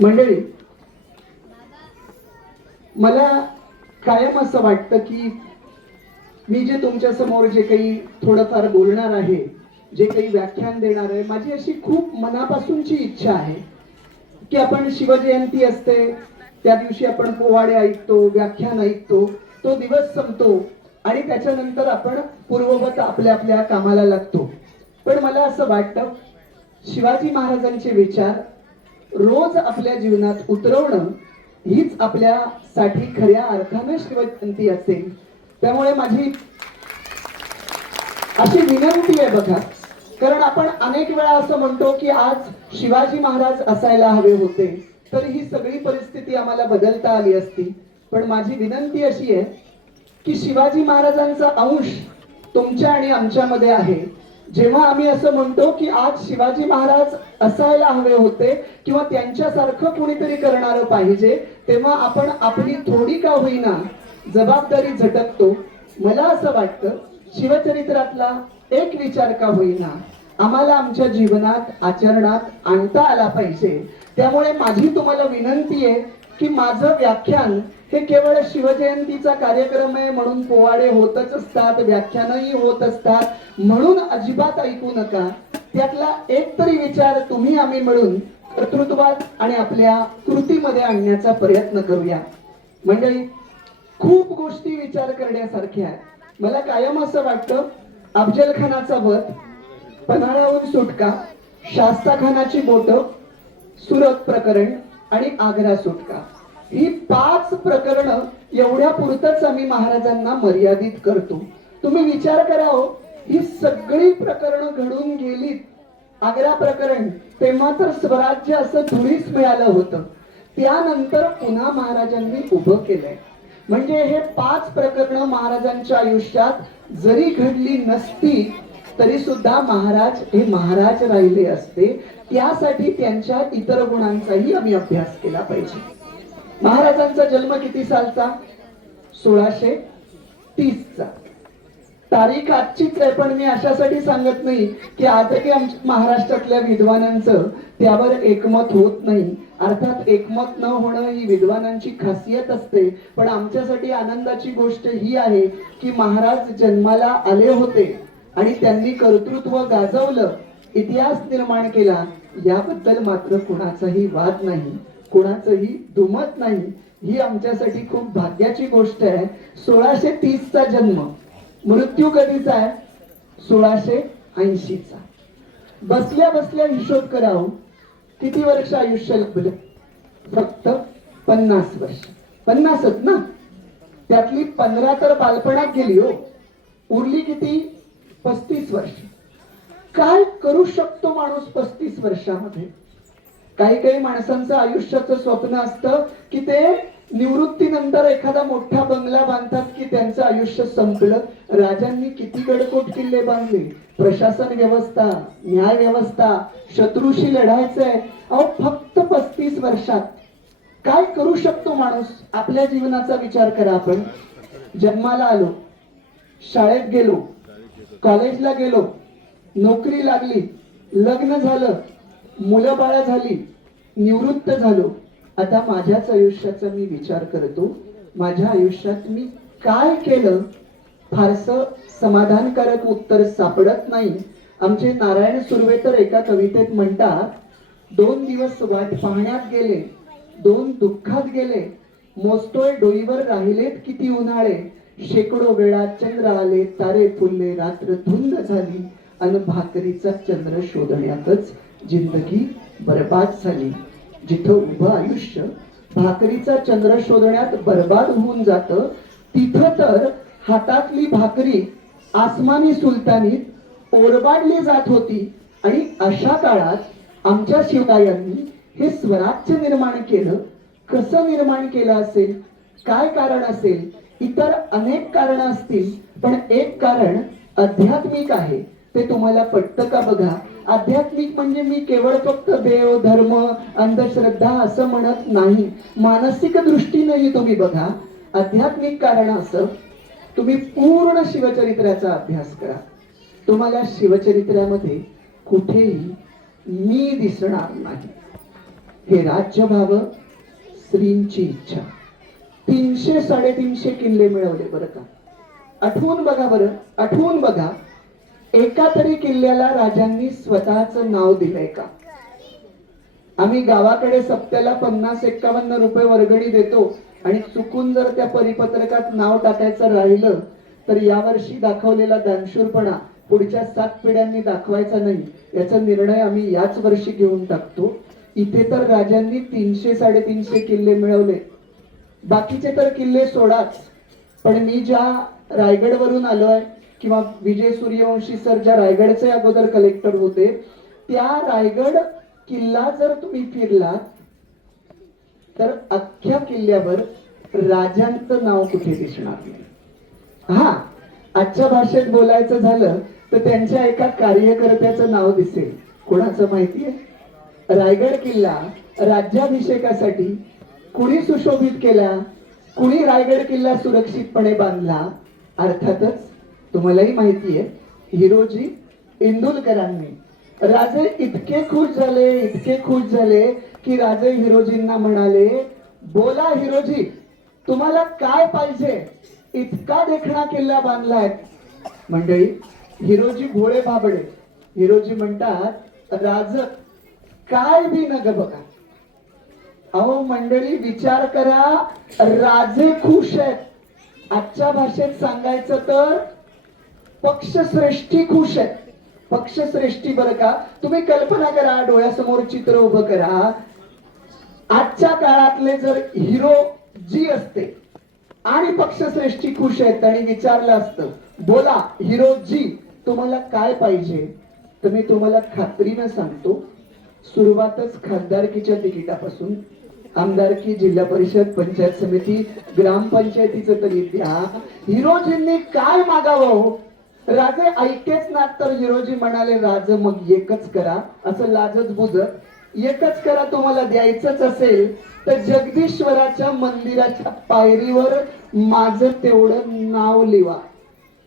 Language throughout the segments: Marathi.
मंडळी, मला कायम असं वाटतं की मी जे तुमच्या समोर जे काही थोडंफार बोलणार आहे, जे काही व्याख्यान देणार आहे, माझी अशी खूप मनापासूनची इच्छा आहे की आपण शिवजयंती असते त्या दिवशी आपण पोवाडे ऐकतो, व्याख्यान ऐकतो, तो दिवस संपतो आणि त्याच्यानंतर आपण पूर्ववत आपल्या आपल्या कामाला लागतो. पण मला असं वाटतं शिवाजी महाराजांचे विचार रोज आपल्या जीवनात उतरवणं हीच आपल्यासाठी खऱ्या अर्थानं शिवजयंती असेल. त्यामुळे माझी अशी विनंती आहे बघा, कारण आपण अनेक वेळा असं म्हणतो की आज शिवाजी महाराज असायला हवे होते तर ही सगळी परिस्थिती आम्हाला बदलता आली असती. पण माझी विनंती अशी आहे की शिवाजी महाराजांचा अंश तुमच्या आणि आमच्यामध्ये आहे. जेव्हा आम्ही असं म्हणतो की आज शिवाजी महाराज असायला हवे होते किंवा त्यांच्यासारखं कुणीतरी करणारं पाहिजे, तेव्हा आपण आपली थोडी का होईना जबाबदारी झटकतो. मला असं वाटतं शिवचरित्रातला एक विचार का होईना आम्हाला आमच्या जीवनात आचरणात आणता आला पाहिजे. त्यामुळे माझी तुम्हाला विनंती आहे की माझं व्याख्यान हे केवळ शिवजयंतीचा कार्यक्रम आहे म्हणून पोवाडे होतच असतात, व्याख्यानही होत असतात म्हणून अजिबात ऐकू नका. त्यातला एक तरी विचार तुम्ही आम्ही मिळून कर्तृत्वात आणि आपल्या कृतीमध्ये आणण्याचा प्रयत्न करूया. मंडळी, खूप गोष्टी विचार करण्यासारख्या आहेत. मला कायम असं वाटतं अफजल खानाचा वध, पन्हाळ्याहून सुटका, शास्ता खानाची बोटं, सुरत प्रकरण आणि आग्रा सुटका, ही 5 प्रकरणं एवढ्या पुरतच आम्ही महाराजांना मर्यादित करतो. तुम्ही विचार करा हो, ही सगळी प्रकरणं घडून गेलीत. आग्रा प्रकरण तेव्हा तर स्वराज्य असं धुळीस मिळालं होतं, त्यानंतर पुन्हा महाराजांनी उभं केलंय. म्हणजे हे 5 प्रकरणं महाराजांच्या आयुष्यात जरी घडली नसती तरी सुद्धा महाराज हे महाराज राहिले असते. त्यासाठी त्यांच्या इतर गुणांचाही आम्ही अभ्यास केला पाहिजे. महाराजांचा जन्म किती सालचा? 1630 चा. तारीख आजचीच आहे, पण मी अशासाठी सांगत नाही की आजही आमच्या महाराष्ट्रातल्या विद्वानांचं त्यावर एकमत होत नाही. अर्थात एकमत न होणं ही विद्वानांची खासियत असते. पण आमच्यासाठी आनंदाची गोष्ट ही आहे की महाराज जन्माला आले होते आणि त्यांनी कर्तृत्व गाजवलं, इतिहास निर्माण केला, याबद्दल मात्र कुणाचाही वाद नाही, कुणाचंही दुमत नाही. ही आमच्यासाठी खूप भाग्याची गोष्ट आहे. 1630 चा जन्म, मृत्यू कधीचा आहे? 1680 चा. बसल्या बसल्या हिशोब करावं, किती वर्ष आयुष्य लाभलं? फक्त 50 वर्ष. 50च ना, त्यातली 15 तर बालपणात गेली हो, उरली किती? 35 वर्ष. काय करू शकतो माणूस 35 वर्षामध्ये? काही काही माणसांचं आयुष्याचं स्वप्न असतं की ते निवृत्तीनंतर एखादा मोठा बंगला बांधतात की त्यांचं आयुष्य संपलं. राजांनी किती गडकोट किल्ले बांधले, प्रशासन व्यवस्था, न्याय व्यवस्था, शत्रूशी लढायचंय. अहो फक्त 35 वर्षात काय करू शकतो माणूस? आपल्या जीवनाचा विचार करा. आपण जन्माला आलो, शाळेत गेलो, कॉलेजला गेलो, नोकरी लागली, लग्न झालं, मुलं बाळा झाली, निवृत्त झालो. आता माझ्याच आयुष्याचा मी विचार करतो, माझ्या आयुष्यात मी काय केलं? फारसं समाधानकारक उत्तर सापडत नाही. आमचे नारायण सुर्वे तर एका कवितेत म्हणतात, 2 दिवस वाट पाहण्यात गेले, 2 दुःखात गेले, मोजतोय डोईवर राहिलेत किती उन्हाळे, शेकडो वेळा चंद्र आले, तारे फुलले, रात्र धुंद झाली, अन भाकरीचा चंद्र शोधण्यातच जिंदगी बरबाद झाली. जिथं उभं आयुष्य भाकरीचा चंद्र शोधण्यात बरबाद होऊन जातं, तिथं तर हातातली भाकरी आसमानी सुलतानीत ओरबाडली जात होती. आणि अशा काळात आमच्या शिवरायांनी हे स्वराज्य निर्माण केलं. कसं निर्माण केलं असेल? काय कारण असेल? इतर अनेक कारण असतील, पण एक कारण आध्यात्मिक आहे. ते तुम्हाला पटतं का बघा? आध्यात्मिक म्हणजे मी केवळ फक्त देव, धर्म, अंधश्रद्धा असं म्हणत नाही. मानसिक दृष्टीनेही तुम्ही बघा. आध्यात्मिक कारण असं, तुम्ही पूर्ण शिवचरित्राचा अभ्यास करा, तुम्हाला शिवचरित्रामध्ये कुठेही मी दिसणार नाही. हे राज्य व्हावं श्रींची इच्छा. 300-350 किल्ले मिळवले बरं का. आठवून बघा बरं, आठवून बघा, एका तरी किल्ल्याला राजांनी स्वतःचं नाव दिलंय का? आम्ही गावाकडे सप्त्याला 50-51 रुपये वर्गणी देतो आणि चुकून जर त्या परिपत्रकात नाव टाकायचं राहिलं तर यावर्षी दाखवलेला दानशूरपणा पुढच्या 7 पिढ्यांनी दाखवायचा नाही, याचा निर्णय आम्ही याच वर्षी घेऊन टाकतो. इथे तर राजांनी 300-350 किल्ले मिळवले. बाकीचे तर किल्ले सोडाच, पण मी ज्या रायगडवरून आलोय किंवा विजय सूर्यवंशी सर ज्या रायगडचे अगोदर कलेक्टर होते, त्या रायगड किल्ला जर तुम्ही फिरलात तर अख्ख्या किल्ल्यावर राजांचं नाव कुठे दिसणार नाही. हा, आजच्या भाषेत बोलायचं झालं तर त्यांच्या एका कार्यकर्त्याचं नाव दिसेल. कोणाचं माहितीये? रायगड किल्ला राज्याभिषेकासाठी कुणी सुशोभित केला, कुणी रायगड किल्ला सुरक्षितपणे बांधला? अर्थातच तुम्हालाही माहितीये, हिरोजी इंदुलकरांनी. राजे इतके खुश झाले, इतके खुश झाले की राजे हिरोजींना म्हणाले, बोला हिरोजी, तुम्हाला काय पाहिजे? इतका देखणा किल्ला बांधलाय. मंडळी, हिरोजी भोळे बाबडे. हिरोजी म्हणतात, राज काय बी नग बघा. अहो मंडळी, विचार करा, राजे खुश आहेत. आजच्या भाषेत सांगायचं तर पक्षश्रेष्ठी खुश आहेत. पक्षश्रेष्ठी बरं का. तुम्ही कल्पना करा, डोळ्यासमोर चित्र उभं करा. आजच्या काळातले जर हिरो जी असते आणि पक्षश्रेष्ठी खुश आहेत आणि विचारलं असतं, बोला हिरो जी, तुम्हाला काय पाहिजे? तर मी तुम्हाला खात्रीनं सांगतो, सुरुवातच खासदारकीच्या तिकिटापासून आमदारकी, जिल्हा परिषद, पंचायत समिती, ग्रामपंचायतीचं तरी द्या. हिरोजींनी काय मागावं? राजे ऐकेच ना. तर हिरोजी म्हणाले, राज मग एकच करा, असं लाजच बुजत एकच करा. तुम्हाला द्यायचंच असेल तर जगदीश्वराच्या मंदिराच्या पायरीवर माझं तेवढं नाव लिवा.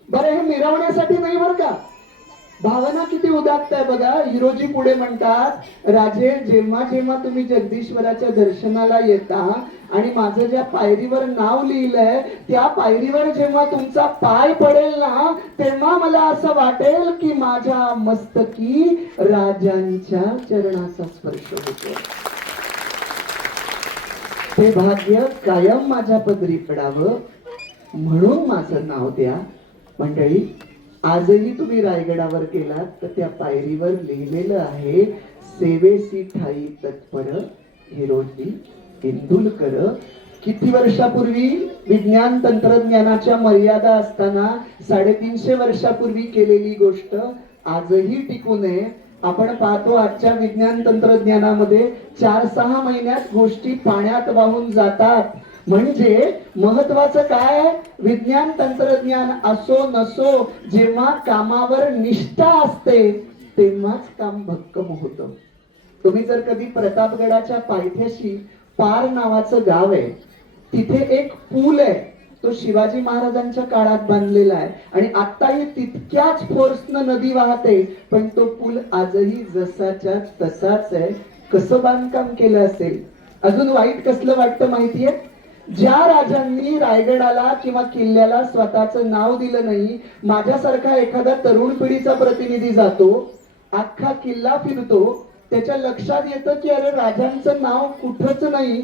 बरं, हे मिरवण्यासाठी नाही बरं का. भावना किती उदात्त आहे बघा. हिरोजी पुढे म्हणतात, राजे, जेव्हा जेव्हा तुम्ही जगदीश्वराच्या दर्शनाला येता आणि माझं ज्या पायरीवर नाव लिहिलंय त्या पायरीवर जेव्हा तुमचा पाय पडेल ना, तेव्हा मला असं वाटेल की माझ्या मस्तकी राजांच्या चरणाचा स्पर्श होतो. ते भाग्य कायम माझ्या पदरी पडावं म्हणून माझं नाव द्या. मंडळी, आजही तुम्ही रायगडावर गेलात तर त्या पायरीवर लिहिलेलं आहे, सेवेसी ठाई तत्पर हिरोजी इंदुलकर. किती वर्षापूर्वी? विज्ञान तंत्रज्ञानाच्या मर्यादा असताना 350 वर्षापूर्वी केलेली गोष्ट आजही टिकू नये. आपण पाहतो आजच्या विज्ञान तंत्रज्ञानामध्ये 4-6 महिन्यात गोष्टी पाण्यात वाहून जातात. म्हणजे महत्वाचं काय? विज्ञान तंत्रज्ञान असो नसो, जेव्हा कामावर निष्ठा असते तेव्हाच काम भक्कम होतं. तुम्ही जर कधी प्रतापगडाच्या पायथ्याशी पार नावाचं गाव आहे, तिथे एक पूल आहे. तो शिवाजी महाराजांच्या काळात बांधलेला आहे आणि आताही तितक्याच फोर्सनं नदी वाहते, पण तो पूल आजही जसाच्या तसाच आहे. कसं बांधकाम केलं असेल? अजून वाईट कसलं वाटतं माहितीये? ज्या राजांनी रायगडाला किंवा किल्ल्याला स्वतःचं नाव दिलं नाही, माझ्यासारखा एखादा तरुण पिढीचा प्रतिनिधी जातो, अख्खा किल्ला फिरतो, त्याच्या लक्षात येतं की अरे राजांचं नाव कुठंच नाही.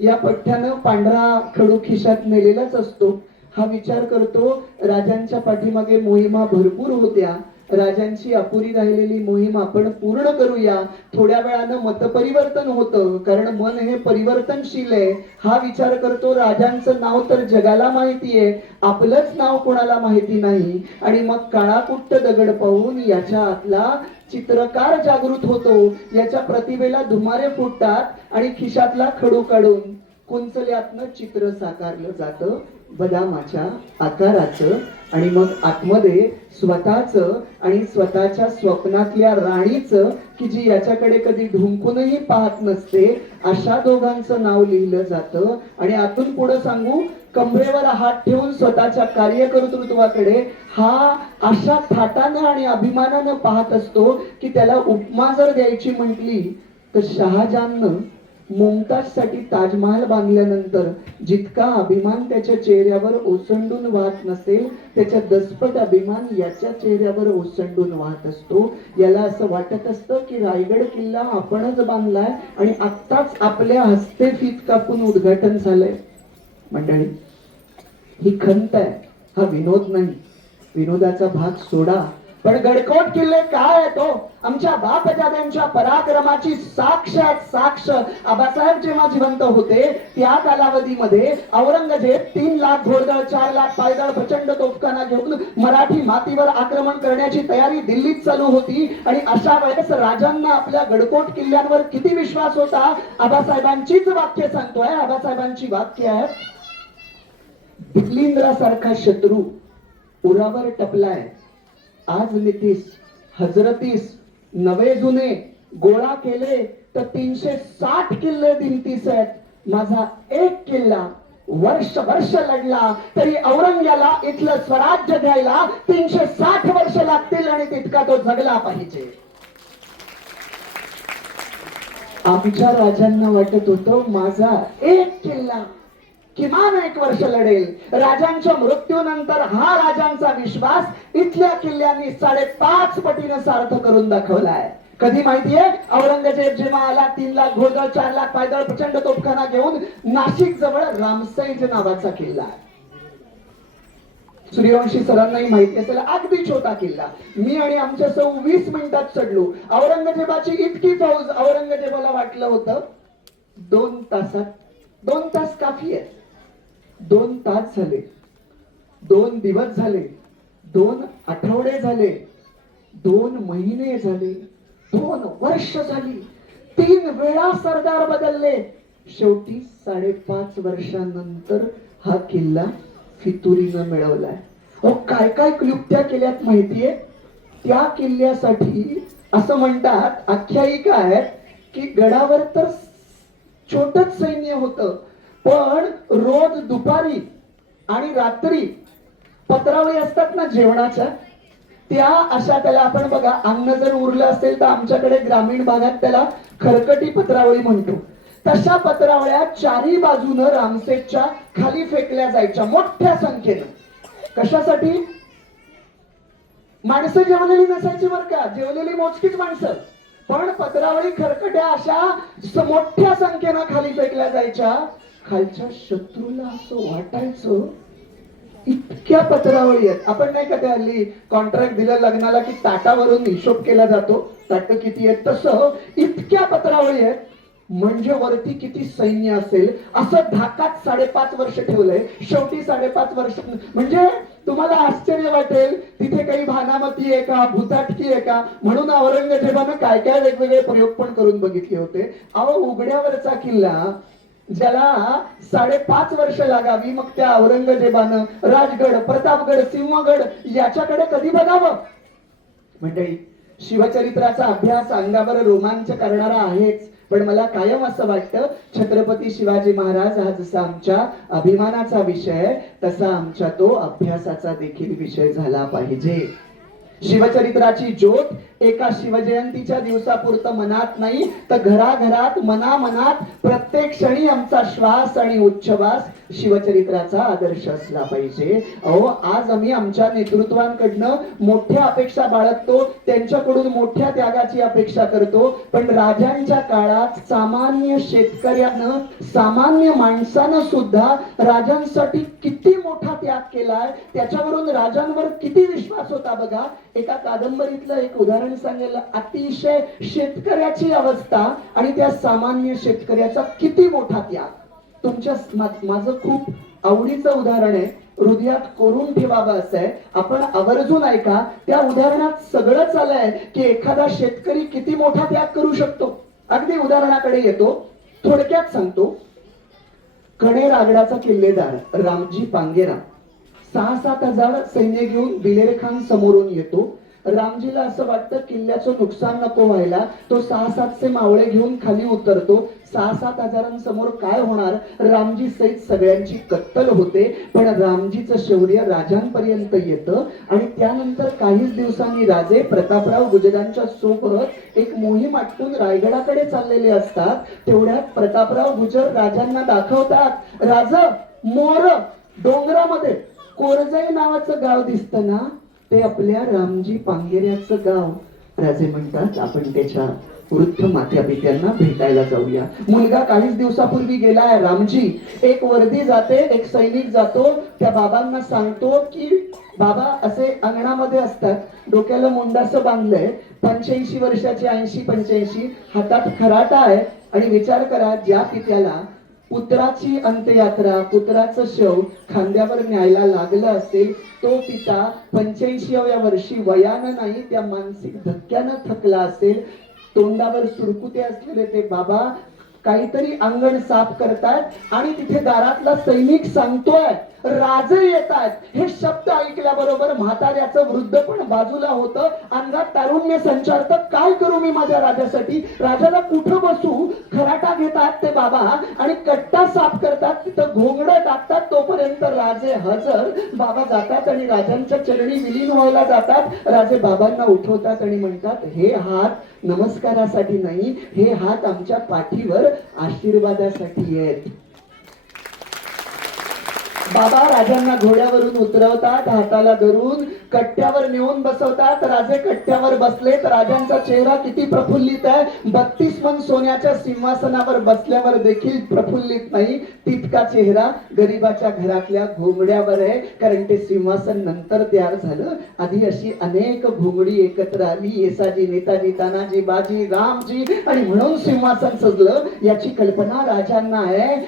या पठ्ठ्यानं पांढरा खडू खिशात नेलेलाच असतो. हा विचार करतो, राजांच्या पाठीमागे मोहिमा भरपूर होत्या, राजांची अपुरी राहिलेली मोहीम आपण पूर्ण करूया. थोड्या वेळानं मतपरिवर्तन होतं, कारण मन हे परिवर्तनशील आहे. हा विचार करतो, राजांचं नाव तर जगाला माहितीये, आपलंच नाव कोणाला माहिती नाही. आणि मग काळाकुट्ट दगड पाहून याच्या आतला चित्रकार जागृत होतो, याच्या प्रतिभेला धुमारे फुटतात आणि खिशातला खडू काढून कुंचल्यातनं चित्र साकारलं जातं बदामाच्या आकाराचं. आणि मग आतमध्ये स्वतःचं आणि स्वतःच्या स्वप्नातल्या राणीचं, की जी याच्याकडे कधी ढुंकूनही पाहत नसते, अशा दोघांचं नाव लिहिलं जातं. आणि आतून पुढे सांगू, कमरेवर हात ठेवून स्वतःच्या कार्यकर्तृत्वाकडे हा अशा थाटानं आणि अभिमानानं पाहत असतो की त्याला उपमा जर द्यायची म्हटली तर शहाजहाननं मुमताजसाठी ताजमहाल बांधल्यानंतर जितका अभिमान त्याच्या चेहऱ्यावर ओसंडून वाहत नसेल, त्याच्या दसपट अभिमान याच्या चेहऱ्यावर ओसंडून वाहत असतो. याला असं वाटत असतं की रायगड किल्ला आपणच बांधलाय आणि आत्ताच आपल्या हस्ते फीत कापून उद्घाटन झालंय. मंडळी, ही खंत आहे, हा विनोद नाही. विनोदाचा भाग सोडा, पण गडकोट किल्ले काय आहे तो आमच्या बापदाद्यांच्या पराक्रमाची साक्ष साक्ष. आबासाहेब जेव्हा जिवंत होते त्या कालावधीमध्ये औरंगजेब 3 लाख घोडदळ, 4 लाख पायदळ, प्रचंड तोफखाना घेऊन मराठी मातीवर आक्रमण करण्याची तयारी दिल्लीत चालू होती. आणि अशा वेळेस राजांना आपल्या गडकोट किल्ल्यांवर किती विश्वास होता. आबासाहेबांचीच वाक्य सांगतोय, आबासाहेबांची वाक्य आहे, दिल्लींद्रासारखा शत्रू उरावर टपलाय, आज नीतीस हजरतीस नवे जुने गोळा केले तर 360 किल्ले दिलतीस आहेत. माझा एक किल्ला वर्ष लढला तरी औरंग्याला इथलं स्वराज्य घ्यायला 360 वर्ष लागतील आणि तितका तो जगला पाहिजे. आमच्या राजांना वाटत होतं माझा एक किल्ला किमान 1 वर्ष लढेल. राजांच्या मृत्यूनंतर हा राजांचा विश्वास इथल्या किल्ल्यांनी 5.5 पटीने सार्थ करून दाखवलाय. कधी माहितीये, औरंगजेब जेव्हा आला 3 लाख घोडदळ, 4 लाख पायदळ, प्रचंड तोफखाना घेऊन नाशिक जवळ रामसैज नावाचा किल्ला आहे. सूर्यवंशी सरांनाही माहिती असेल, अगदी छोटा किल्ला. मी आणि आमच्या 20 मिनिटात चढलो. औरंगजेबाची इतकी फौज, औरंगजेबाला वाटलं होतं 2 तासात, 2 तास काफी आहे. 2 तास झाले, 2 दिवस झाले, 2 आठवडे झाले, 2 महिने झाले, 2 वर्ष झाली, 3 वेळा सरदार बदलले. शेवटी 5.5 वर्षांनंतर हा किल्ला फितुरीनं मिळवलाय. काय काय क्लुप्त्या केल्यात माहितीये. त्या किल्ल्यासाठी असं म्हणतात, आख्यायिका आहे की गडावर तर छोटच सैन्य होतं, पण रोज दुपारी आणि रात्री पत्रावळी असतात ना जेवणाच्या, त्या अशा, त्याला आपण बघा, अन्न जर उरलं असेल तर आमच्याकडे ग्रामीण भागात त्याला खरकटी पत्रावळी म्हणतो. तशा पत्रावळ्या 4ही बाजूनं रामसेजच्या खाली फेकल्या जायच्या मोठ्या संख्येनं. कशासाठी? माणसं जेवलेली नसायची बरं का, जेवलेली मोजकीच माणसं, पण पत्रावळी खरकट्या अशा मोठ्या संख्येनं खाली फेकल्या जायच्या. खालच्या शत्रूला असं वाटायचं इतक्या पत्रावळी आहेत. आपण नाही का त्या हल्ली कॉन्ट्रॅक्ट दिलं लग्नाला की ताटावरून हिशोब केला जातो, ताट किती आहेत, तसं इतक्या पत्रावळी आहेत. म्हणजे वरती किती सैन्य असेल असं धाकात 5.5 वर्ष ठेवलंय. शेवटी 5.5 वर्ष म्हणजे तुम्हाला आश्चर्य वाटेल, तिथे काही भानामती आहे का, भूताटकी आहे का, म्हणून औरंगजेबानं काय काय वेगवेगळे प्रयोग पण करून बघितले होते. अहो, उघड्यावरचा किल्ला ज्याला 5.5 वर्ष लागावी, मग त्या औरंगजेबानं राजगड, प्रतापगड, सिंहगड याच्याकडे कधी बघावं. मंडळी, शिवचरित्राचा अभ्यास अंगावर रोमांच करणारा आहेच, पण मला कायम असं वाटतं छत्रपती शिवाजी महाराज हा जसा आमच्या अभिमानाचा विषय, तसा आमच्या तो अभ्यासाचा देखील विषय झाला पाहिजे. शिवचरित्राची ज्योत एका शिवजयंतीच्या दिवसापुरतं मनात नाही, तर घराघरात, मनामनात प्रत्येक क्षणी आमचा श्वास आणि उच्छ्वास शिवचरित्राचा आदर्श असला पाहिजे. अहो, आज आम्ही आमच्या नेतृत्वांकडनं मोठ्या अपेक्षा बाळगतो, त्यांच्याकडून मोठ्या त्यागाची अपेक्षा करतो, पण राजांच्या काळात सामान्य शेतकऱ्यानं, सामान्य माणसानं सुद्धा राजांसाठी किती मोठा त्याग केलाय, त्याच्यावरून राजांवर किती विश्वास होता बघा. एका कादंबरीतलं एक उदाहरण सांगेल, अतिशय शेतकऱ्याची अवस्था आणि त्या सामान्य शेतकऱ्याचा किती मोठा त्याग. तुमच्या माझं खूप आवडीचं उदाहरण आहे, हृदयात कोरून ठेवावं असं आहे, आपण आवर्जून ऐका. त्या उदाहरणात सगळंच आलंय की एखादा शेतकरी किती मोठा त्याग करू शकतो. अगदी उदाहरणाकडे येतो, थोडक्यात सांगतो. कणे रागडाचा किल्लेदार रामजी पांगेरा 6-7 हजार सैन्य घेऊन दिलेर खान समोरून येतो. रामजीला असं वाटतं किल्ल्याचं नुकसान नको व्हायला. तो 6-7 मावळे घेऊन खाली उतरतो. 6-7 हजारांसमोर काय होणार, रामजी सहित सगळ्यांची कत्तल होते. पण रामजीचं शौर्य राजांपर्यंत येतं आणि त्यानंतर काहीच दिवसांनी राजे प्रतापराव गुजरांच्या सोबत एक मोहीम आटून रायगडाकडे चाललेले असतात. तेवढ्यात प्रतापराव गुजर राजांना दाखवतात, राज मोर डोंगरामध्ये कोरजाई नावाचं गाव दिसतं ना, ते आपल्या रामजी पांगेऱ्याचं गाव. राजे म्हणतात आपण त्याच्या वृद्ध मात्या पित्यांना भेटायला जाऊया. मुलगा काहीच दिवसापूर्वी गेलाय. रामजी एक वर्दी जाते, एक सैनिक जातो, त्या बाबांना सांगतो की बाबा असे अंगणामध्ये असतात, डोक्याला मुंडासं बांधलंय, 85 वर्षाचे, 80-85, हातात खराटा आहे. आणि विचार करा, ज्या पित्याला पुत्राची अंत्ययात्रा, पुत्राचं शव खांद्यावर न्यायला लागलं असेल, तो पिता 85व्या वर्षी वयानं नाही, त्या मानसिक धक्क्यानं थकला असेल. तोंडावर सुरकुते असलेले ते बाबा काहीतरी अंगण साफ करतात आणि तिथे दारातला सैनिक सांगतोय राजे येत आहेत. हे शब्द ऐकल्याबरोबर म्हाताऱ्याचं वृद्ध पण बाजूला होतं, अंगात तारुण्य संचारतं. काय करू मी माझ्या राजासाठी, राजाला कुठं बसू. खराटा घेतात ते बाबा आणि कट्टा साफ करतात, तिथं घोंगडं टाकतात. तोपर्यंत राजे हजर. बाबा जातात आणि राजांच्या चरणी विलीन व्हायला जातात. राजे बाबांना उठवतात आणि म्हणतात, हे हात नमस्कारासाठी नाही, हे हात आमच्या पाठीवर आशीर्वादासाठी आहेत. बाबा राजांना घोड्यावरून उतरवतात, हाताला धरून कट्ट्यावर नेऊन बसवतात. राजे कट्ट्यावर बसले तर राजांचा चेहरा किती प्रफुल्लित आहे. 32 मन सोन्याच्या सिंहासनावर बसल्यावर देखील प्रफुल्लित नाही, तितका चेहरा गरीबाच्या घरातल्या घोंगड्यावर आहे. कारण ते सिंहासन नंतर तयार झालं, आधी अशी अनेक घोंगडी एकत्र आली. येसाजी, नेताजी, तानाजी, बाजी, रामजी, आणि म्हणून सिंहासन सजलं. याची कल्पना राजांना आहे.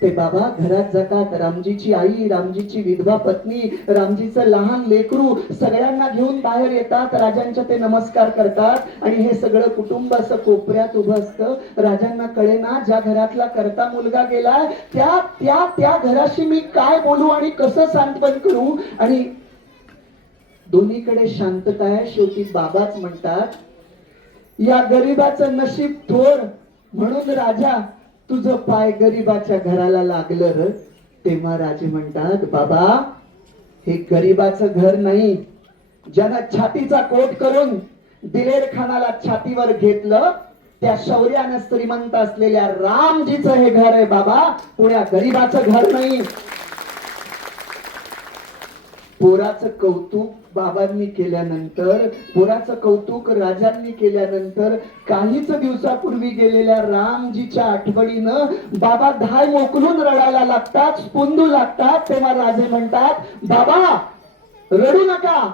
ते बाबा घरात जातात. रामजीची आई, रामजीची विधवा पत्नी, रामजीचं लहान लेकरू सगळ्यांना घेऊन बाहेर येतात. राजांच्या ते नमस्कार करतात आणि हे सगळं कुटुंब असं कोपऱ्यात उभं असतं. राजांना कळेना, ज्या घरातला करता मुलगा गेलाय त्या घराशी मी काय बोलू आणि कसं सांत्वन करू. आणि दोन्हीकडे शांतता आहे. शेवटी बाबाच म्हणतात, या गरीबाचं नशीब थोर, म्हणून राजा तुझं पाय गरीबाच्या घराला लागलं र. तेव्हा राजे म्हणतात, बाबा हे गरीबाचं घर नाही, ज्यानं छातीचा कोट करून दिलेर खानाला छातीवर घेतलं, त्या शौर्यानं श्रीमंत असलेल्या रामजीचं हे घर आहे बाबा, पुण्या गरीबाचं घर नाही. पोराचं कौतुक बाबांनी केल्यानंतर, पोराचं कौतुक राजांनी केल्यानंतर, काहीच दिवसापूर्वी गेलेल्या रामजीच्या आठवणीनं बाबा धाय मोकलून रडायला लागतात, स्पुंदू लागतात. तेव्हा राजे म्हणतात, बाबा रडू नका.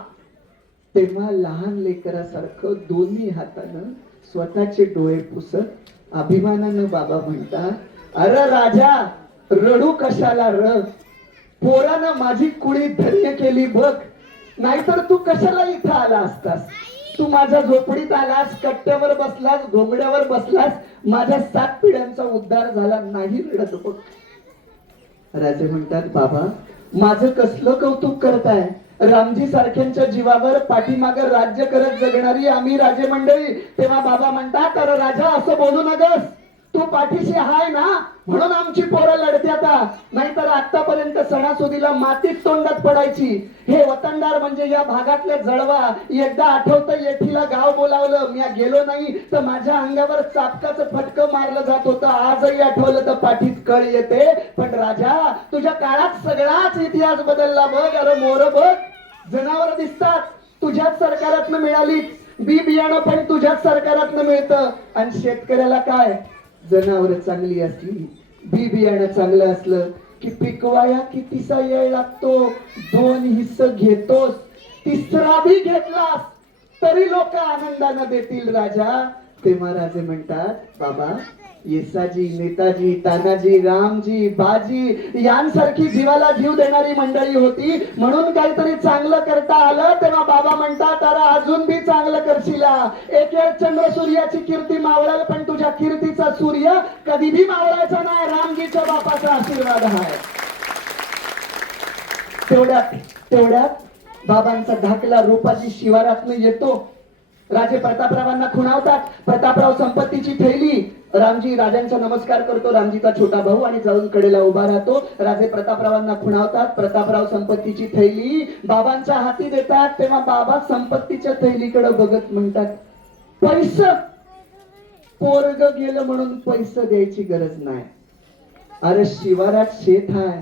तेव्हा लहान लेकरासारखं दोन्ही हातानं स्वतःचे डोळे पुसत अभिमानानं बाबा म्हणतात, अरे राजा रडू कशाला र, पोरानं माझी कुळी धन्य केली बघ, नाहीतर तू कशाला इथं आला असतास. तू माझ्या झोपडीत आलास, कट्ट्यावर बसलास, घोंगड्यावर बसलास, माझ्या 7 पिढ्यांचा उद्धार झाला नाही रडत बघ. राजे म्हणतात, बाबा माझं कसलं कौतुक करताय. रामजी सारख्यांच्या जीवावर पाठीमागे राज्य करत जगणारी आम्ही राजे मंडळी. तेव्हा बाबा म्हणतात, अरे राजा असं बोलू नगस, तू पाठीशी हाय ना म्हणून आमची पोरं लढत्यात, नाहीतर आतापर्यंत सणासुदीला मातीत तोंडात पडायची. हे वतनदार म्हणजे या भागातले जळवा. एकदा आठवतं येठीला गाव बोलावलं, मी गेलो नाही तर माझ्या अंगावर चापकाचं फटकं मारलं जात होतं. आजही आठवलं तर पाठीत कळ येते. पण राजा तुझ्या काळात सगळाच इतिहास बदलला बघ. अरे मोर बघ, जनावर दिसतात तुझ्याच सरकारातनं मिळाली, बी बियाणं पण तुझ्याच सरकारातनं मिळतं. आणि शेतकऱ्याला काय, जनावर चांगली असली, बी बियाणं चांगलं असलं की पिकवाया कितीसा वेळ लागतो. 2 हिस्से घेतोस, 3रा भी घेतलास तरी लोक आनंदाने देतील राजा. तेव्हा राजे म्हणतात, बाबा येसाजी, नेताजी, तानाजी, रामजी, बाजी यांसारखी जीवाला जीव देणारी मंडळी होती म्हणून काहीतरी चांगलं करता आलं. तेव्हा बाबा म्हणतात, अरे अजून बी चांगलं करशीला. एक वेळ चंद्र सूर्याची कीर्ती मावळेल, पण तुझ्या कीर्तीचा सूर्य कधी बी मावळायचा नाही. रामजीच्या बापाचा आशीर्वाद आहे. तेवढ्यात बाबांचा धाकला रूपाजी शिवारातनं येतो. राजे प्रतापरावांना खुणावतात. प्रतापराव संपत्तीची थैली, रामजी राजांचा नमस्कार करतो, रामजीचा छोटा भाऊ, आणि जाऊन कडेला उभा राहतो. राजे प्रतापरावांना खुणावतात. प्रतापराव संपत्तीची थैली बाबांच्या हाती देतात. तेव्हा बाबा संपत्तीच्या थैलीकडे बघत म्हणतात, पैसे पोरग गेलं म्हणून पैसे द्यायची गरज नाही. अरे शिवारात शेत हाय,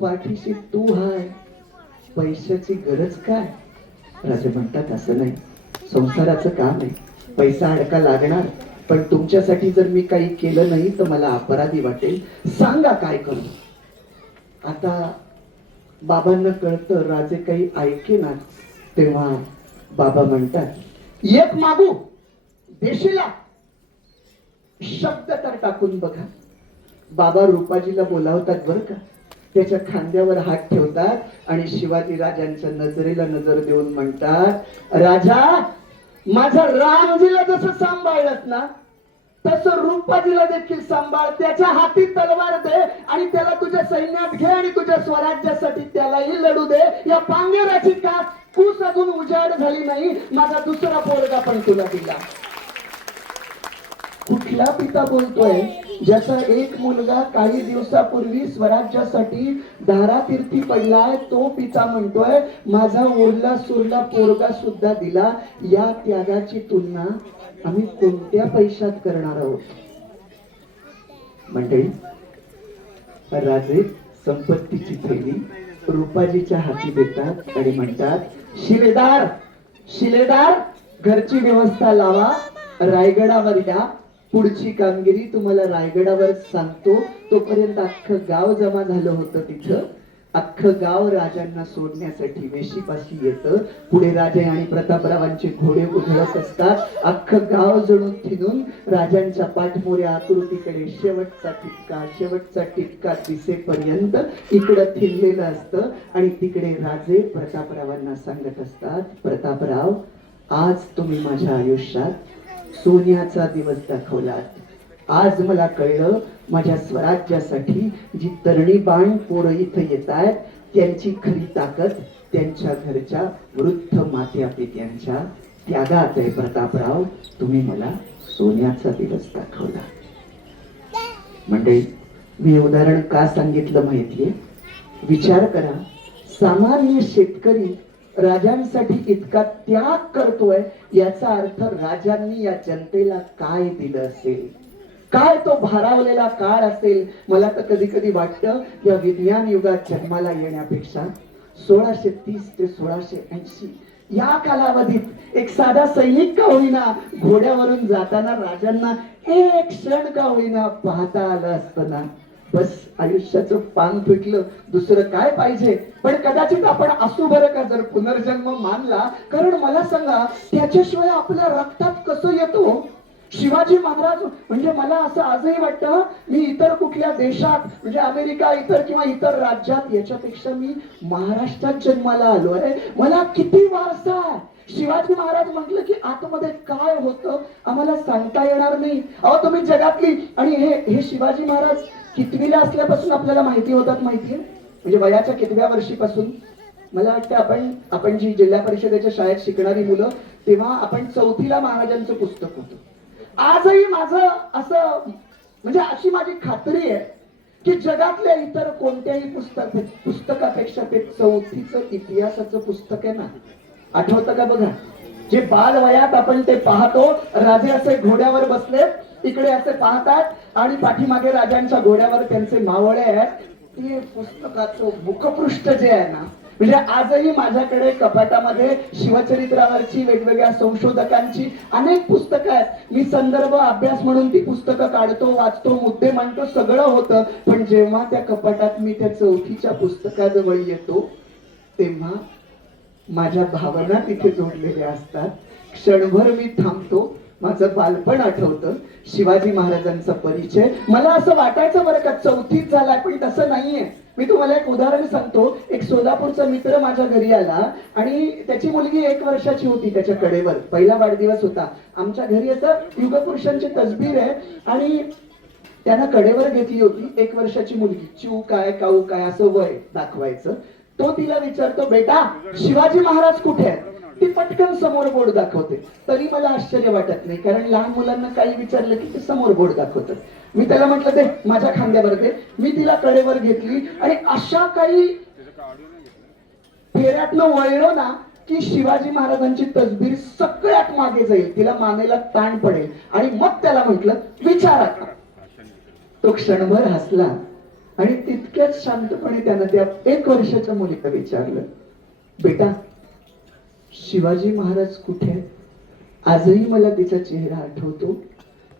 पाठीशी तू हाय, पैशाची गरज काय? राजे म्हणतात, असं नाही, संसाराचं काम आहे, पैसा अडका लागणार, पण तुमच्यासाठी जर मी काही केलं नाही तर मला अपराधी वाटेल, सांगा काय करू. आता बाबांना कळतं राजे काही ऐकेना. तेव्हा बाबा म्हणतात, एक मागू देशीला, शब्द तर टाकून बघा. बाबा रूपाजीला बोलावतात बरं का. त्याच्या खांद्यावर हात ठेवतात आणि शिवाजी राजांच्या नजरेला नजर देऊन म्हणतात, राजा, माझा रामजीला जसं सांभाळत ना तसं रूपाजीला देखील सांभाळ. त्याच्या हाती तलवार दे आणि त्याला तुझ्या सैन्यात घे आणि तुझ्या स्वराज्यासाठी त्यालाही लढू दे. या पांगेराची का कूस अजून उजाड झाली नाही, माझा दुसरा पोरगा पण तुला दिला. कुठला पिता बोलतोय ज्याचा एक मुलगा काही दिवसापूर्वी स्वराज्यासाठी धारातीर्थी पडलाय? तो पिता म्हणतोय माझा उरला सुरला पोरगा सुद्धा दिला. या त्यागाची तुलना आम्ही कोणत्या पैशात करणार आहोत? मंडळी, राजे संपत्तीची थैली रूपाजीच्या हाती देतात आणि म्हणतात, शिलेदार, शिलेदार, घरची व्यवस्था लावा, रायगडावर या, पुढची कामगिरी तुम्हाला रायगडावर सांगतो. तोपर्यंत अख्खं गाव जमा झालं होतं तिथं. अख्खं गाव राजांना सोडण्यासाठी वेशीपाशी येतं. पुढे राजे आणि प्रतापरावांचे घोडे उधळत असतात. अख्खं गाव जणू थिनून राजांच्या पाठमोऱ्या आकृतीकडे शेवटचा टिपका दिसेपर्यंत इकडं थिनलेलं असतं. आणि तिकडे राजे प्रतापरावांना सांगत असतात, प्रतापराव, आज तुम्ही माझ्या आयुष्यात सोन्याचा दिवस दाखवलात. आज मला कळलं माझ्या स्वराज्यासाठी जी तरणी बाण पोरं इथं येत आहेत त्यांची खरी ताकद त्यांच्या घरच्या वृद्ध मात्या पित्यांच्या त्यागात आहे. प्रतापराव, तुम्ही मला सोन्याचा दिवस दाखवला. मंडळी, मी उदाहरण का सांगितलं माहितीये? विचार करा, सामान्य शेतकरी राजांसाठी इतका त्याग करतोय, याचा अर्थ राजांनी या जनतेला काय दिलं असेल, काय तो भारावलेला काळ असेल. मला तर कधी कधी वाटतं या विज्ञान युगात जन्माला येण्यापेक्षा 1630 ते 1680 या कालावधीत एक साधा सैनिक का होईना घोड्यावरून जाताना राजांना एक क्षण का होईना पाहता आलं असतं ना, बस आयुष्याचं पान फिटलं. दुसरं काय पाहिजे? पण कदाचित आपण असू बरं का जर पुनर्जन्म मानला. कारण मला सांगा, त्याच्याशिवाय आपल्या रक्तात कसं येतो? शिवाजी महाराज म्हणजे मला असं आजही वाटतं, मी इतर कुठल्या देशात म्हणजे अमेरिका इतर किंवा इतर राज्यात याच्यापेक्षा मी महाराष्ट्रात जन्माला आलोय. मला किती वारसा आहे. शिवाजी महाराज म्हटलं की आतमध्ये काय होतं आम्हाला सांगता येणार नाही. अहो, तुम्ही जगातली आणि हे शिवाजी महाराज कितवीला असल्यापासून आपल्याला माहिती होतात माहितीये? म्हणजे वयाच्या कितव्या वर्षीपासून? मला वाटतं आपण जी जिल्हा परिषदेच्या शाळेत शिकणारी मुलं, तेव्हा आपण 4थीला महाराजांचं पुस्तक होतं. आजही माझं असं म्हणजे अशी माझी खात्री आहे की जगातल्या इतर कोणत्याही पुस्तकापेक्षा ते 4थीचं इतिहासाचं पुस्तक आहे ना. आठवतं का बघा? जे बाल वयात आपण ते पाहतो, राजे असे घोड्यावर बसले, इकडे असे पाहतात आणि पाठीमागे राजांच्या घोड्यावर त्यांचे मावळे आहेत. ते पुस्तकाचं मुखपृष्ठ जे आहे ना, म्हणजे आजही माझ्याकडे कपाटामध्ये शिवचरित्रावरची वेगवेगळ्या संशोधकांची अनेक पुस्तकं आहेत. मी संदर्भ अभ्यास म्हणून ती पुस्तकं काढतो, वाचतो, मुद्दे मांडतो, सगळं होतं. पण जेव्हा त्या कपाटात मी त्या 4थीच्या पुस्तकाजवळ येतो तेव्हा माझ्या भावना तिथे जोडलेल्या असतात. क्षणभर मी थांबतो, माझं बालपण आठवतं, शिवाजी महाराजांचा परिचय. मला असं वाटायचं बरं का 4थीत झालाय, पण तसं नाहीये. मी तुम्हाला एक उदाहरण सांगतो. एक सोलापूरचा मित्र माझ्या घरी आला आणि त्याची मुलगी 1 वर्षाची होती. त्याच्या कडेवर पहिला वाढदिवस होता. आमच्या घरी असं युगपुरुषांची तसबीर आहे आणि त्यानं कडेवर घेतली होती 1 वर्षाची मुलगी. चिऊ काय काऊ काय असं वय दाखवायचं. तो तिला विचारतो, बेटा शिवाजी महाराज कुठे आहेत? ती पटकन समोर बोर्ड दाखवते. तरी मला आश्चर्य वाटत नाही, कारण लहान मुलांना काही विचारलं की ते समोर बोर्ड दाखवतात. मी त्याला म्हटलं ते माझ्या खांद्यावर दे. मी तिला कडेवर घेतली आणि अशा काही फेऱ्यातनं वळलो ना की शिवाजी महाराजांची तसबीर सगळ्यात मागे जाईल, तिला मानेला ताण पडेल. आणि मग त्याला म्हटलं विचारा का. तो क्षणभर हसला आणि तितक्याच शांतपणे त्यानं त्या 1 वर्षाच्या मुलीला विचारलं, बेटा शिवाजी महाराज कुठे आहेत? आजही मला तिचा चेहरा आठवतो.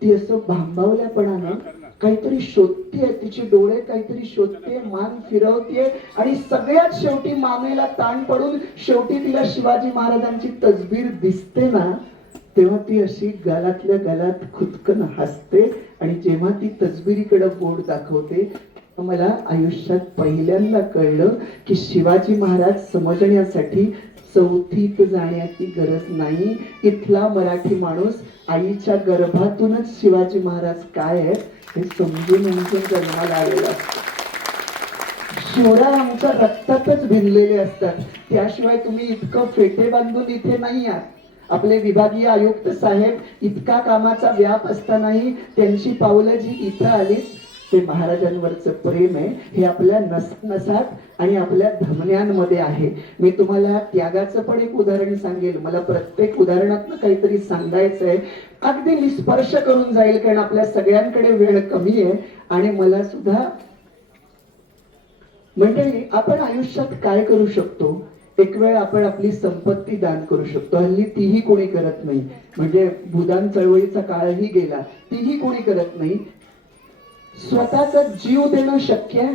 ती असं भांबावल्यापणानं काहीतरी शोधतीये, तिचे डोळे काहीतरी शोधते, मान फिरवतीये आणि सगळ्यात शेवटी मानेला ताण पडून शेवटी तिला शिवाजी महाराजांची तसबीर दिसते ना, तेव्हा ती अशी गालातल्या गालात खुदकन हसते. आणि जेव्हा ती तसबिरीकडे बोट दाखवते, मला आयुष्यात पहिल्यांदा कळलं की शिवाजी महाराज समजण्यासाठी 4थीत जाण्याची गरज नाही. इथला मराठी माणूस आईच्या गर्भातूनच शिवाजी महाराज काय आहेत हे समजून जन्माला आलेला असतो. शिवराय आमच्या रक्तातच भिनलेले असतात. त्याशिवाय तुम्ही इतकं फेटे बांधून इथे नाही आहात. आपले विभागीय आयुक्त साहेब इतका कामाचा व्याप असतानाही त्यांची पावलं जी इथं आली ते महाराजांवरचं प्रेम आहे हे आपल्या नसात आणि आपल्या धमन्यांमध्ये आहे. मी तुम्हाला त्यागाचं पण एक उदाहरण सांगेल. मला प्रत्येक उदाहरणातनं काहीतरी सांगायचं आहे. अगदी निस्पर्श करून जाईल, कारण आपल्या सगळ्यांकडे वेळ कमी आहे. आणि मला सुद्धा मंडळी, आपण आयुष्यात काय करू शकतो? एक वेळ आपण आपली संपत्ती दान करू शकतो. हल्ली तीही कोणी करत नाही. म्हणजे भूदान चळवळीचा काळही गेला, तीही कोणी करत नाही. स्वतःचा जीव देणं शक्य आहे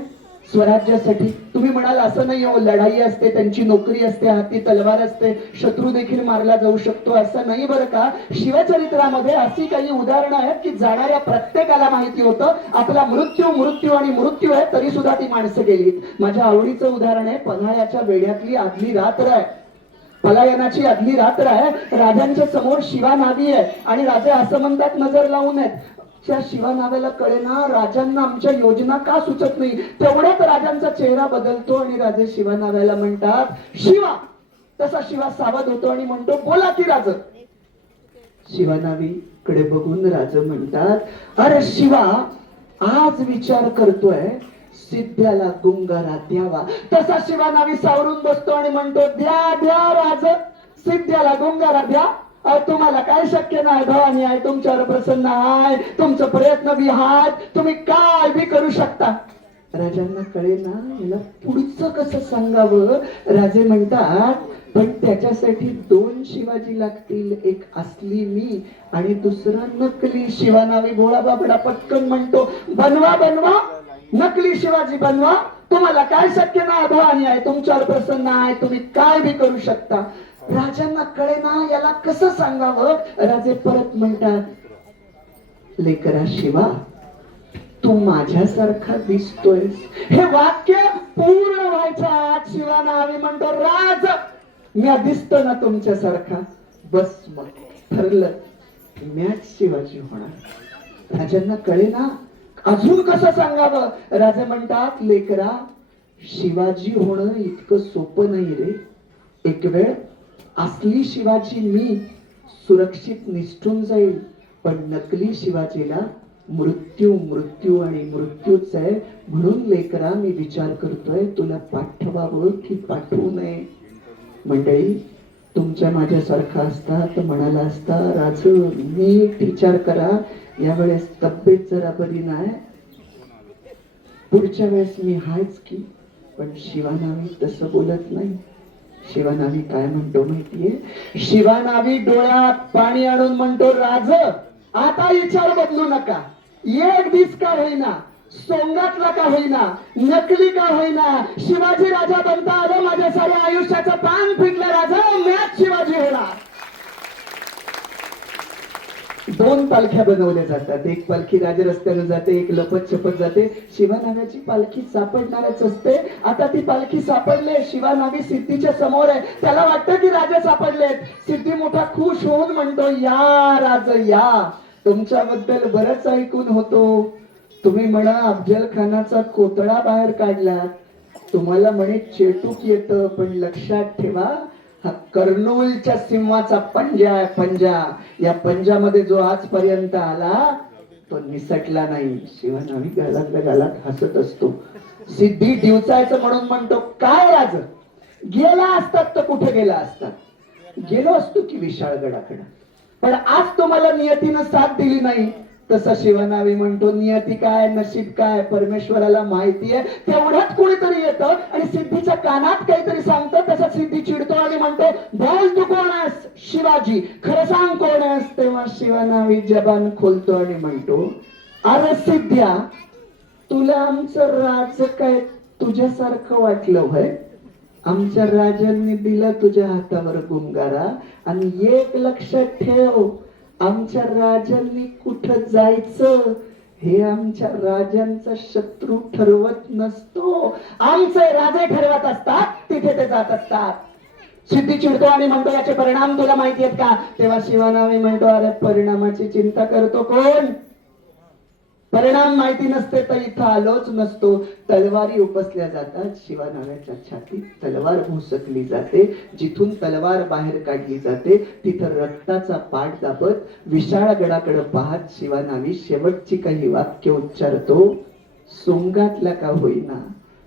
स्वराज्यासाठी. तुम्ही म्हणाल असं नाही हो, लढाई असते, त्यांची नोकरी असते, हाती तलवार असते, शत्रू देखील मारला जाऊ शकतो, असं नाही बरं का. शिवचरित्रामध्ये अशी काही उदाहरणं आहेत की जाणाऱ्या प्रत्येकाला माहिती होतं आपला मृत्यू मृत्यू आणि मृत्यू आहे, तरी सुद्धा ती माणसं गेली. माझ्या आवडीचं उदाहरण आहे पन्हाळ्याच्या वेढ्यातली आदली रात्र आहे. पलायनाची आदली रात्र आहे. राजांच्या समोर शिवा नावी आहे आणि राजे असं म्हणतात नजर लावून आहेत. त्या शिवा नाव्याला कळेना राजांना आमच्या योजना का सुचत नाही. तेवढ्यात राजांचा चेहरा बदलतो आणि राजे शिवा नाव्याला म्हणतात शिवा. तसा शिवा सावध होतो आणि म्हणतो बोला की राज. शिवा नावी कडे बघून राज म्हणतात अरे शिवा, आज विचार करतोय सिद्ध्याला गुंगारा द्यावा. तसा शिवा नावी सावरून बसतो आणि म्हणतो द्या द्या राज, सिद्ध्याला गुंगारा द्या. तुम्हाला काय शक्य नाही, भवानी आहे तुमच्यावर प्रसन्न आहे, तुमचं प्रयत्न बी आहात, तुम्ही काय बी करू शकता. राजांना कळेना याला पुढचं कसं सांगावं. राजे म्हणतात पण त्याच्यासाठी 2 शिवाजी लागतील, एक असली मी आणि दुसरा नकली. शिवा नावी भोळा बाबडा पटकन म्हणतो बनवा बनवा, नकली शिवाजी बनवा. तुम्हाला काय शक्य नाही, भवानी आहे तुमच्यावर प्रसन्न आहे, तुम्ही काय बी करू शकता. राजांना कळेना याला कसं सांगावं. राजे परत म्हणतात लेकरा शिवा, तू माझ्यासारखा दिसतोय. हे वाक्य पूर्ण व्हायचं आज शिवा नावी म्हणतो राज, मी दिसतो ना तुमच्यासारखा. बस मग ठरलं, मॅच शिवाजी होणार. राजांना कळेना अजून कसं सांगावं. राजे म्हणतात लेकरा, शिवाजी होणं इतकं सोपं नाही रे. एक वेळ असली शिवाजी मी सुरक्षित निसटून जाईल, पण नकली शिवाजीला मृत्यू मृत्यू आणि मृत्यूच आहे. म्हणून लेकरा मी विचार करतोय तुला पाठवावं की पाठवू नये. मंडळी, तुमच्या माझ्यासारखा असता तर म्हणाला असता राज नीट विचार करा, यावेळेस तब्येत जरा बरी नाही, पुढच्या वेळेस मी हायच की. पण शिवानावी तसं बोलत नाही. शिवानावी काय म्हणतो माहितीये? शिवानावी डोळ्यात पाणी आणून म्हणतो राज, आता विचार बदलू नका. एक दिस का होईना, सोंगातला का होईना, नकली का होईना, शिवाजी राजा बनता आलं. माझ्या साऱ्या आयुष्याचं पान फिटलं राजा, मॅच शिवाजी होणार. 2 पालख्या बनवल्या जातात. एक पालखी राजरस्त्याने जाते, एक लपत छपत जाते. शिवा नावाची पालखी सापडणारच असते. आता ती पालखी सापडले, शिवा नावी सिद्धीच्या समोर आहे. त्याला वाटतं की राजे सापडलेत. सिद्धी मोठा खुश होऊन म्हणतो या राज या, तुमच्याबद्दल बरंच ऐकून होतो. तुम्ही म्हणा अफजल खानाचा कोतळा बाहेर काढला, तुम्हाला म्हणे चेटूक येतं, पण लक्षात ठेवा हा कर्नूलच्या सिंहाचा पंजा आहे, पंजा. या पंजामध्ये जो आजपर्यंत आला तो निसटला नाही. शिवनावी गालातल्या गालात हसत असतो. सिद्धी दिवसायचं म्हणून म्हणतो, काय राज गेला असतात तर कुठे गेला असतात, गेलो असतो की विशाळगडाकडे, पण आज तुम्हाला नियतीनं साथ दिली नाही. तसा शिवनावी म्हणतो, नियती काय नशीब काय परमेश्वराला माहिती आहे. तेवढ्यात कुणीतरी येतं आणि सिद्धीच्या कानात काहीतरी सांगतं. तसा सिद्धी चिडतो आणि म्हणतो, बोल तू कोण आहेस? शिवाजी, खरं सांग कोण आहेस? तेव्हा शिवनावी जबान खोलतो आणि म्हणतो, अरे सिद्ध्या, तुला आमचं राज काय तुझ्यासारखं वाटलं होय? आमच्या राजांनी दिला तुझ्या हातावर गुंगारा. आणि एक लक्षात ठेव, आमच्या राजांनी कुठं जायचं हे आमच्या राजांचा शत्रू ठरवत नसतो, आमचे राजे ठरवत असतात, तिथे ते जात असतात. सिद्धी चिडतो आणि म्हणतो, याचे परिणाम तुला माहिती आहेत का? तेव्हा शिवनावी म्हणतो, अरे परिणामाची चिंता करतो कोण? परिणाम माहिती नसते तर इथं आलोच नसतो. तलवारी उपसल्या जातात. शिवनाव्याच्या छातीत तलवार भुसकली जाते. जिथून तलवार बाहेर काढली जाते तिथं रक्ताचा पाठ दाबत विशाळगडाकडे पाहत शिवनावी शेवटची काही वाक्य उच्चारतो. सोंगातला का होईना,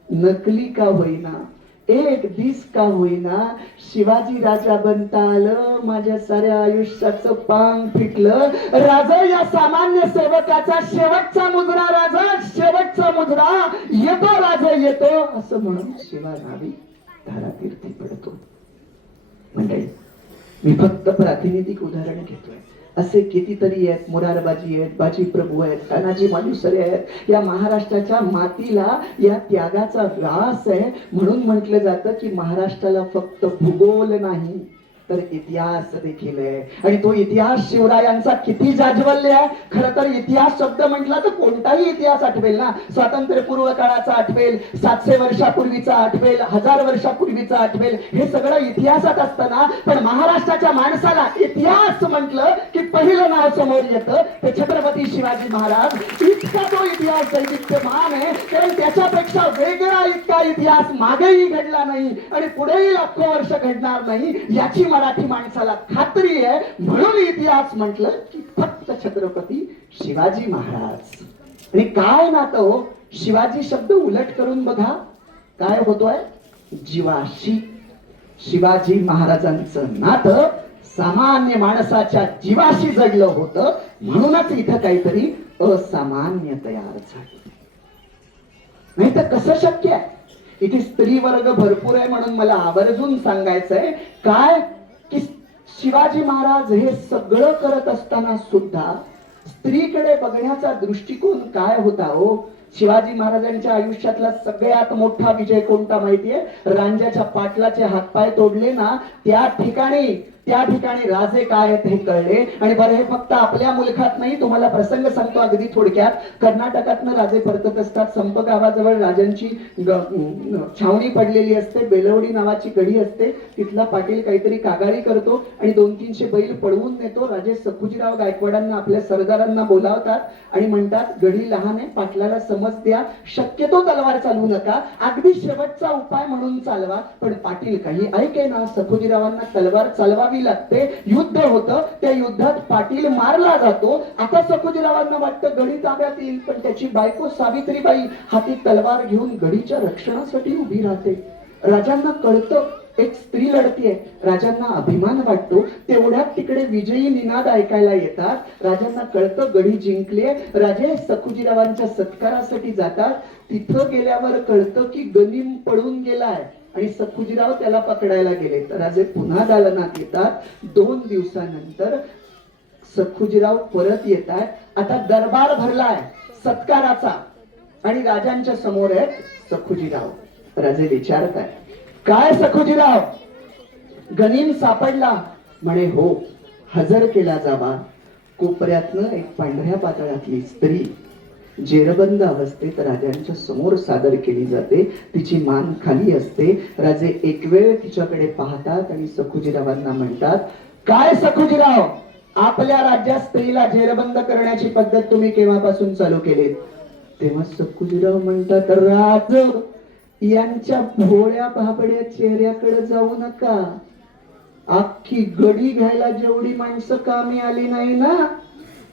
नकली का होईना, एक दिस का होईना, शिवाजी राजा बनता आलं. माझ्या साऱ्या आयुष्याचं पांग फिटलं. राजा या सामान्य सेवकाचा शेवटचा मुजरा, राजा शेवटचा मुजरा येतो, राजा येतो असं म्हणून शिवनावी धारातीर्थी पडतो. म्हणजे मी फक्त प्रातिनिधिक उदाहरण घेतोय. असे कितीतरी आहेत. मुरारबाजी आहेत, बाजी प्रभू आहेत, तानाजी मालुसरे आहेत. या महाराष्ट्राच्या मातीला या त्यागाचा व्यास आहे. म्हणून म्हटलं जातं की महाराष्ट्राला फक्त भूगोल नाही तर इतिहास देखील आहे. आणि तो इतिहास शिवरायांचा किती जाज्वल्य आहे. खरं तर इतिहास शब्द म्हटला तर कोणताही इतिहास आठवेल ना. स्वातंत्र्यपूर्व काळाचा आठवेल, 700 वर्षापूर्वीचा आठवेल, 1000 वर्षापूर्वीचा आठवेल, हे सगळं इतिहासात असताना पण महाराष्ट्राच्या माणसाला इतिहास म्हटलं की पहिलं नाव समोर येतं ते छत्रपती शिवाजी महाराज. इतका तो इतिहास दैदिप्यमान आहे कारण त्याच्यापेक्षा वेगळा इतका इतिहास मागेही घडला नाही आणि पुढेही लाखो वर्ष घडणार नाही याची मराठी माणसाला खात्री आहे. म्हणून इतिहास म्हटलं की फक्त छत्रपती शिवाजी महाराज. आणि काय नातं हो, शिवाजी शब्द उलट करून बघा काय होतोय, जीवाशी. शिवाजी महाराजांचं नातं सामान्य माणसाच्या जीवाशी जडलं होतं. म्हणूनच इथं काहीतरी असामान्य तयार झालं. नाही तर कसं शक्य आहे? इथे स्त्री वर्ग भरपूर आहे म्हणून मला आवर्जून सांगायचंय काय की शिवाजी महाराज हे सगळं करत असताना सुद्धा स्त्रीकडे बघण्याचा दृष्टिकोन काय होता हो? शिवाजी महाराजांच्या आयुष्यातला सगळ्यात मोठा विजय कोणता माहितीये? रांजाच्या पाटलाचे हातपाय तोडले ना त्या ठिकाणी राजे काय आहेत हे कळले. आणि बरं हे फक्त आपल्या मुलखात नाही, तुम्हाला प्रसंग सांगतो अगदी थोडक्यात. कर्नाटकातनं राजे परतत असतात. संप गावाजवळ राजांची छावणी पडलेली असते. बेलवडी नावाची गडी असते. तिथला पाटील काहीतरी कागाळी करतो आणि 200-300 बैल पळवून नेतो. राजे सखुजीराव गायकवाडांना आपल्या सरदारांना बोलावतात आणि म्हणतात, गडी लहान आहे, पाटलाला समज द्या, शक्यतो तलवार चालवू नका, अगदी शेवटचा उपाय म्हणून चालवा. पण पाटील काही ऐके ना. सखुजीरावांना तलवार चालवावी लागते. युद्ध होतं. त्या युद्धात पाटील मारला जातो. आता सखुजीरावांना वाटतं गडी ताब्यात येईल, पण त्याची बायको सावित्रीबाई हाती तलवार घेऊन गडीच्या रक्षणासाठी उभी राहते. राजांना कळतं एक स्त्री लढतीये. राजांना अभिमान वाटतो. तेवढ्यात तिकडे विजयी निनाद ऐकायला येतात. राजांना कळतं गडी जिंकले. राजे सखुजीरावांच्या सत्कारासाठी जातात. तिथं गेल्यावर कळतं की गनिम पळून गेलाय आणि सखुजीराव त्याला पकडायला गेले. तर राजे पुन्हा दालनात येतात. 2 दिवसानंतर सखुजीराव परत येतात. आता दरबार भरलाय सत्काराचा आणि राजांच्या समोर आहेत सखुजीराव. राजे विचारतात, काय सखुजीराव, गनिम सापडला? म्हणे हो, हजर केला जावा. कोपऱ्यातनं एक पांढऱ्या पातळातली स्त्री जेरबंद अवस्थेत राजांच्या समोर सादर केली जाते. तिची मान खाली असते. राजे एक वेळ तिच्याकडे पाहतात आणि सखुजीरावांना म्हणतात, काय सखुजीराव, आपल्या राज्यात स्त्रीला जेरबंद करण्याची पद्धत तुम्ही केव्हापासून चालू केलीत? तेव्हा सखुजीराव म्हणतात, राज यांच्या भोळ्या भाबड्या चेहऱ्याकडे जाऊ नका. अख्खी गडी घ्यायला जेवढी माणसं कामी आली नाही ना,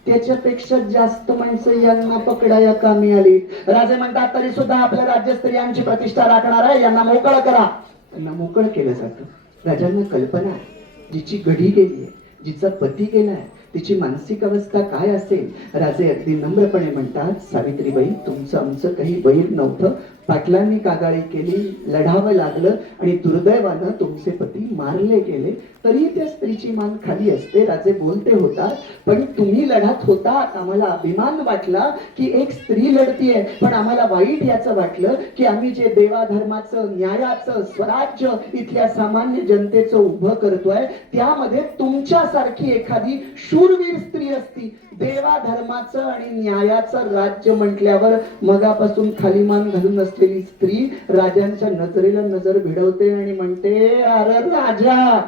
त्याच्यापेक्षा जास्त माणसं यांना पकडाया कामी आली. राजे म्हणतात तरी सुद्धा आपल्या राज्यस्त्रियांची प्रतिष्ठा राखणार आहे, यांना मोकळं करा. त्यांना मोकळं केलं जातं. राजांना कल्पना आहे, जिची गडी गेली आहे, जिचा पती गेलाय, तिची मानसिक अवस्था काय असेल. राजे अगदी नम्रपणे म्हणतात, सावित्रीबाई, तुमचं आमचं काही वैर नव्हतं. पाटलांनी कागाळी केली, लढावं लागलं आणि दुर्दैवानं तुमचे पती मारले गेले, तरी त्या स्त्रीची मान खाली असते. राजे बोलते होता, पण तुम्ही लढत होतात, आम्हाला अभिमान वाटला की एक स्त्री लढतीये, पण आम्हाला वाईट याचं वाटलं की आम्ही जे देवाधर्माचं, न्यायाचं, स्वराज्य इथल्या सामान्य जनतेचं उभं करतोय, त्यामध्ये तुमच्यासारखी एखादी शूरवीर स्त्री असती. देवाधर्माचं आणि न्यायाचं राज्य म्हटल्यावर मगापासून खाली मान घालून असलेली स्त्री राजांच्या नजरेला नजर भिडवते आणि म्हणते, अरे राजा,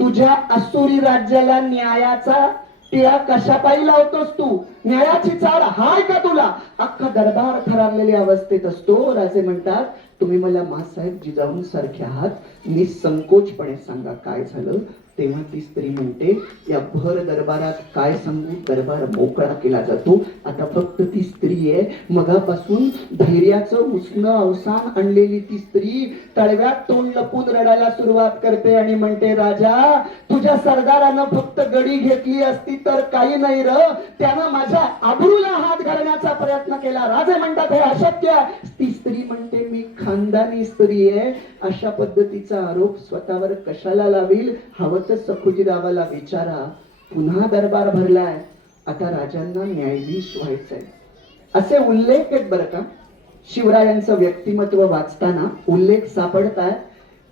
तुझ्या असुरी राज्याला न्यायाचा टिळा कशा पायी लावतोस तू? न्यायाची चाल हाय का तुला? अख्खा दरबार थरारलेल्या अवस्थेत असतो. राजे म्हणतात, तुम्ही मला मासाहेब जिजाऊंसारखे आहात, निसंकोचपणे सांगा काय झालं. तेव्हा ती स्त्री म्हणते, या भर दरबारात काय सांगू, दरबार मोकळा केला जातो. आता फक्त ती स्त्री आहे. मगापासून धैर्याचं उसणं अवसान आणलेली ती स्त्री तळव्यात तोंड लपून रडायला सुरुवात करते आणि म्हणते, राजा, तुझ्या सरदारानं फक्त गडी घेतली असती तर काही नाही र, त्यानं माझ्या आबरूला हात घालण्याचा प्रयत्न केला. राजे म्हणतात, हे अशक्य आहे. ती स्त्री म्हणते, मी खानदानी स्त्री आहे, अशा पद्धतीचा आरोप स्वतःवर कशाला लावील? हवं तर सखुजीरावाला विचारा. पुन्हा दरबार भरलाय, आता राजांना न्यायाधीश व्हायचंय. असे उल्लेख आहेत बरं का. शिवरायांचं व्यक्तिमत्व वाचताना उल्लेख सापडताय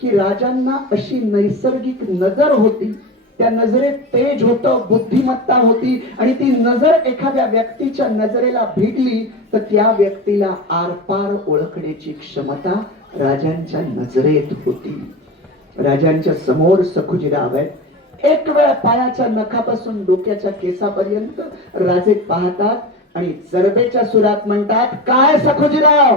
की राजांना अशी नैसर्गिक नजर होती, त्या नजरेत तेज होतं, बुद्धिमत्ता होती, आणि ती नजर एखाद्या व्यक्तीच्या नजरेला भिडली तर त्या व्यक्तीला आरपार ओळखण्याची क्षमता राजांच्या नजरेत होती. राजांच्या समोर सखुजीराव आहेत. एक वेळ पायाच्या नखापासून डोक्याच्या केसापर्यंत राजे पाहतात आणि जरबेच्या सुरात म्हणतात, काय सखुजीराव,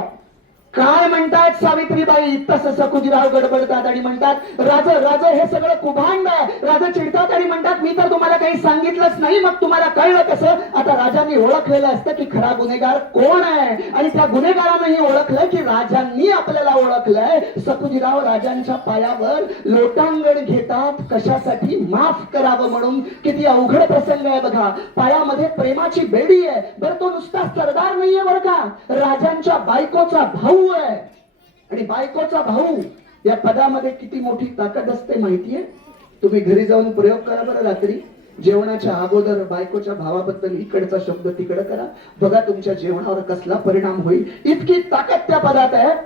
काय म्हणतात सावित्रीबाई? तसं सखुजीराव गडबडतात आणि म्हणतात, राजा, राजा, हे सगळं कुभांड आहे. राजा चिडतात आणि म्हणतात, मी तर तुम्हाला काही सांगितलंच नाही, मग तुम्हाला कळलं कसं? आता राजांनी ओळखलेलं असतं की खरा गुन्हेगार कोण आहे, आणि त्या गुन्हेगारांनी ओळखलं की राजांनी आपल्याला ओळखलंय. सखुजीराव राजांच्या पायावर लोटांगण घेतात. कशासाठी? माफ करावं म्हणून. किती अवघड प्रसंग आहे बघा. पायामध्ये प्रेमाची बेडी आहे. बरं, तो नुसता सरदार नाहीये बरं का, राजांच्या बायकोचा भाऊ आहे. आणि बायकोचा भाऊ या पदामध्ये किती मोठी ताकद असते माहितीये? तुम्ही घरी जाऊन प्रयोग करा बरं. रात्री जेवणाच्या अगोदर बायकोच्या भावाबद्दल इकडचा शब्द तिकडे करा, बघा तुमच्या जेवणावर कसला परिणाम होईल. इतकी ताकद त्या पदात आहे.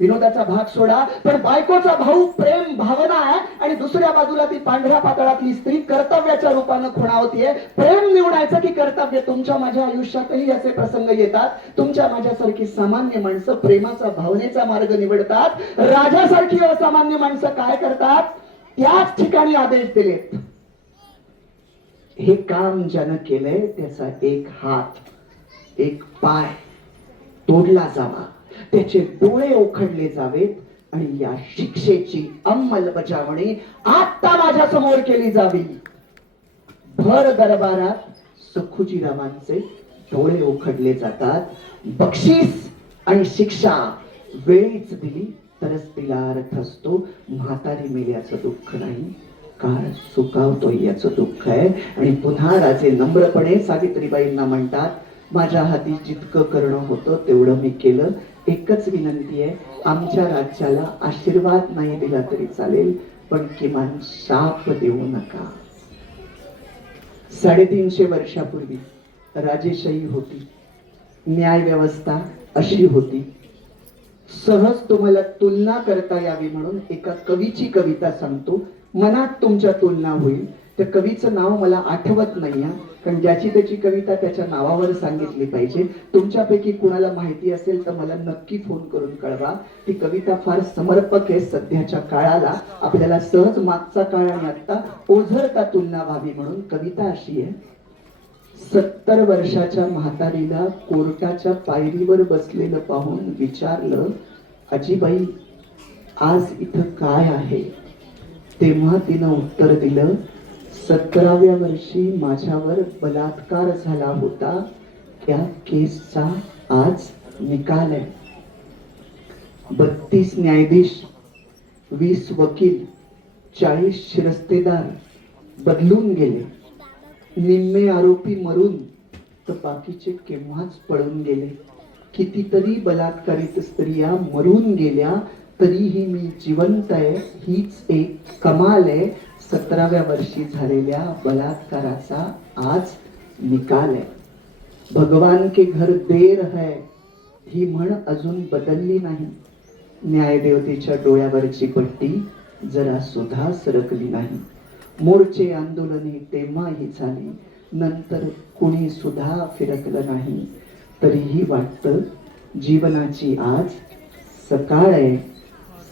विनोदाचा भाग सोडा, पण बायकोचा भाऊ प्रेम भावना आहे, आणि दुसऱ्या बाजूला ती पांढऱ्या पातळातली स्त्री कर्तव्याच्या रूपानं खुणावतीये. प्रेम निवडायचं की कर्तव्य? तुमच्या माझ्या आयुष्यातही असे प्रसंग येतात. तुमच्या माझ्यासारखी सामान्य माणसं प्रेमाचा, भावनेचा मार्ग निवडतात. राजासारखी असामान्य माणसं काय करतात? त्याच ठिकाणी आदेश दिलेत. हे काम ज्यानं केलंय त्याचा एक हात, एक पाय तोडला जावा, त्याचे डोळे उखडले जावेत, आणि या शिक्षेची अंमलबजावणी आता माझ्या समोर केली जावी. भर दरबारात सखुजीरावांचे डोळे उखडले जातात. बक्षीस आणि शिक्षा वेळीच दिली तरच तिला अर्थ असतो. म्हातारी मेल्याचं दुःख नाही, काळ सुकावतोय याचं दुःख आहे. आणि पुन्हा राजे नम्रपणे सावित्रीबाईंना म्हणतात, माझ्या हाती जितकं करणं होतं तेवढं मी केलं. एकच विनंती आहे, आमच्या राज्याला आशीर्वाद नाही दिला तरी चालेल, पण किमान शाप देऊ नका. 350 वर्षापूर्वी राजेशाही होती, न्याय व्यवस्था अशी होती. सहज तुम्हाला तुलना करता यावी म्हणून एका कवीची कविता सांगतो. मनात तुमच्या तुलना होईल. त्या कवीचं नाव मला आठवत नाही, कारण ज्याची त्याची कविता त्याच्या नावावर सांगितली पाहिजे. तुमच्यापैकी कुणाला माहिती असेल तर मला नक्की फोन करून कळवा. ती कविता फार समर्पक आहे सध्याच्या काळाला. आपल्याला सहज मागचा काळ आणि आता ओझरता तुलना व्हावी म्हणून. कविता अशी आहे, 70 वर्षाच्या म्हातारीला कोर्टाच्या पायरीवर बसलेलं पाहून विचारलं, अजिबाई आज इथं काय आहे? तेव्हा तिनं उत्तर दिलं, 17व्या वर्षी माझ्यावर बलात्कार झाला होता, त्या केसचा आज निकाल आहे. 32 न्यायाधीश, 20 वकील, 40 शिरस्तेदार बदलून गेले. निम्मे आरोपी मरून तर बाकीचे केव्हाच पळून गेले. कितीतरी बलात्कारित स्त्रिया मरून गेल्या, तरीही मी जिवंत आहे. हीच एक कमाल आहे. 17व्या वर्षी झालेल्या बलात्काराचा आज निकाल आहे. भगवान के घर देर है ही म्हण अजून बदलली नाही. न्यायदेवतेच्या डोळ्यावरची पट्टी जरा सुद्धा सरकली नाही. मोर्चे आंदोलने तेव्हाही झाली, नंतर कुणी सुद्धा फिरकलं नाही. तरीही वाटतं जीवनाची आज सकाळ आहे.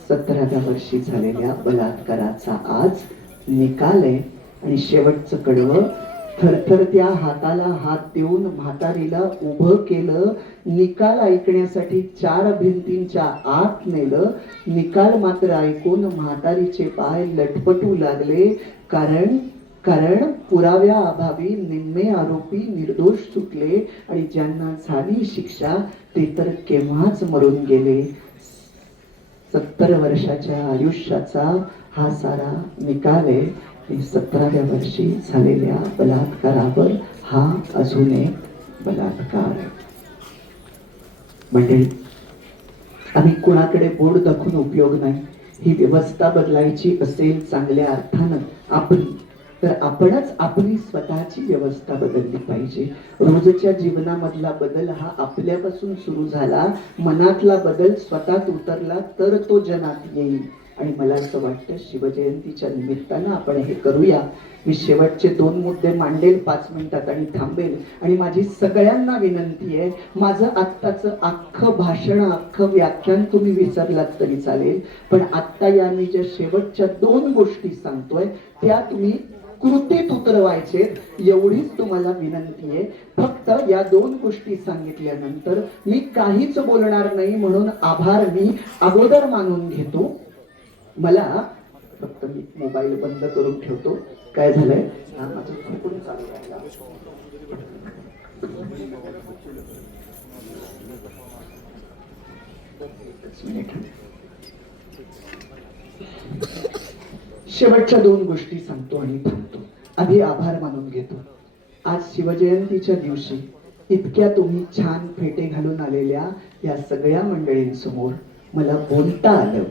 17व्या वर्षी झालेल्या बलात्काराचा आज निकाल आहे. आणि शेवटचं कडवं, थरथरत्या हाताला हात देऊन म्हातारीला उभं केलं. निकाल ऐकण्यासाठी 4 भिंतींच्या आत नेलं. निकाल मात्र ऐकून म्हातारीचे पाय लटपटू लागले. कारण पुराव्या अभावी निम्मे आरोपी निर्दोष सुटले आणि ज्यांना झाली शिक्षा ते तर केव्हाच मरून गेले. 70 वर्षाच्या आयुष्याचा हा सारा निकाल आहे. 17व्या वर्षी झालेल्या बलात्कारावर हा अजून एक बलात्कार. म्हणजे आम्ही कुणाकडे बोट दाखवून उपयोग नाही. ही व्यवस्था बदलायची असेल चांगल्या अर्थानं आपली, तर आपणच आपली स्वतःची व्यवस्था बदलली पाहिजे. रोजच्या जीवनामधला बदल हा आपल्यापासून सुरू झाला. मनातला बदल स्वतःत उतरला तर तो जनात येईल. आणि मला असं वाटतं शिवजयंतीच्या निमित्तानं आपण हे करूया. मी शेवटचे 2 मुद्दे मांडेल 5 मिनिटात आणि थांबेल. आणि माझी सगळ्यांना विनंती आहे, माझं आत्ताचं अख्खं भाषण, अख्खं व्याख्यान तुम्ही विसरलात तरी चालेल, पण आत्ता या मी ज्या शेवटच्या 2 गोष्टी सांगतोय त्या तुम्ही कृतीत उतरवायचे, एवढीच तुम्हाला विनंती आहे. फक्त या 2 गोष्टी सांगितल्यानंतर मी काहीच बोलणार नाही म्हणून आभार मी अगोदर मानून घेतो. मला फक्त मी मोबाईल बंद करून ठेवतो. काय झालंय, माझं चुकून चालू राहिला. शेवटच्या 2 गोष्टी सांगतो आणि थांबतो. आधी आभार मानून घेतो. आज शिवजयंतीच्या दिवशी इतक्या तुम्ही छान फेटे घालून आलेल्या या सगळ्या मंडळींसमोर मला बोलता आलं.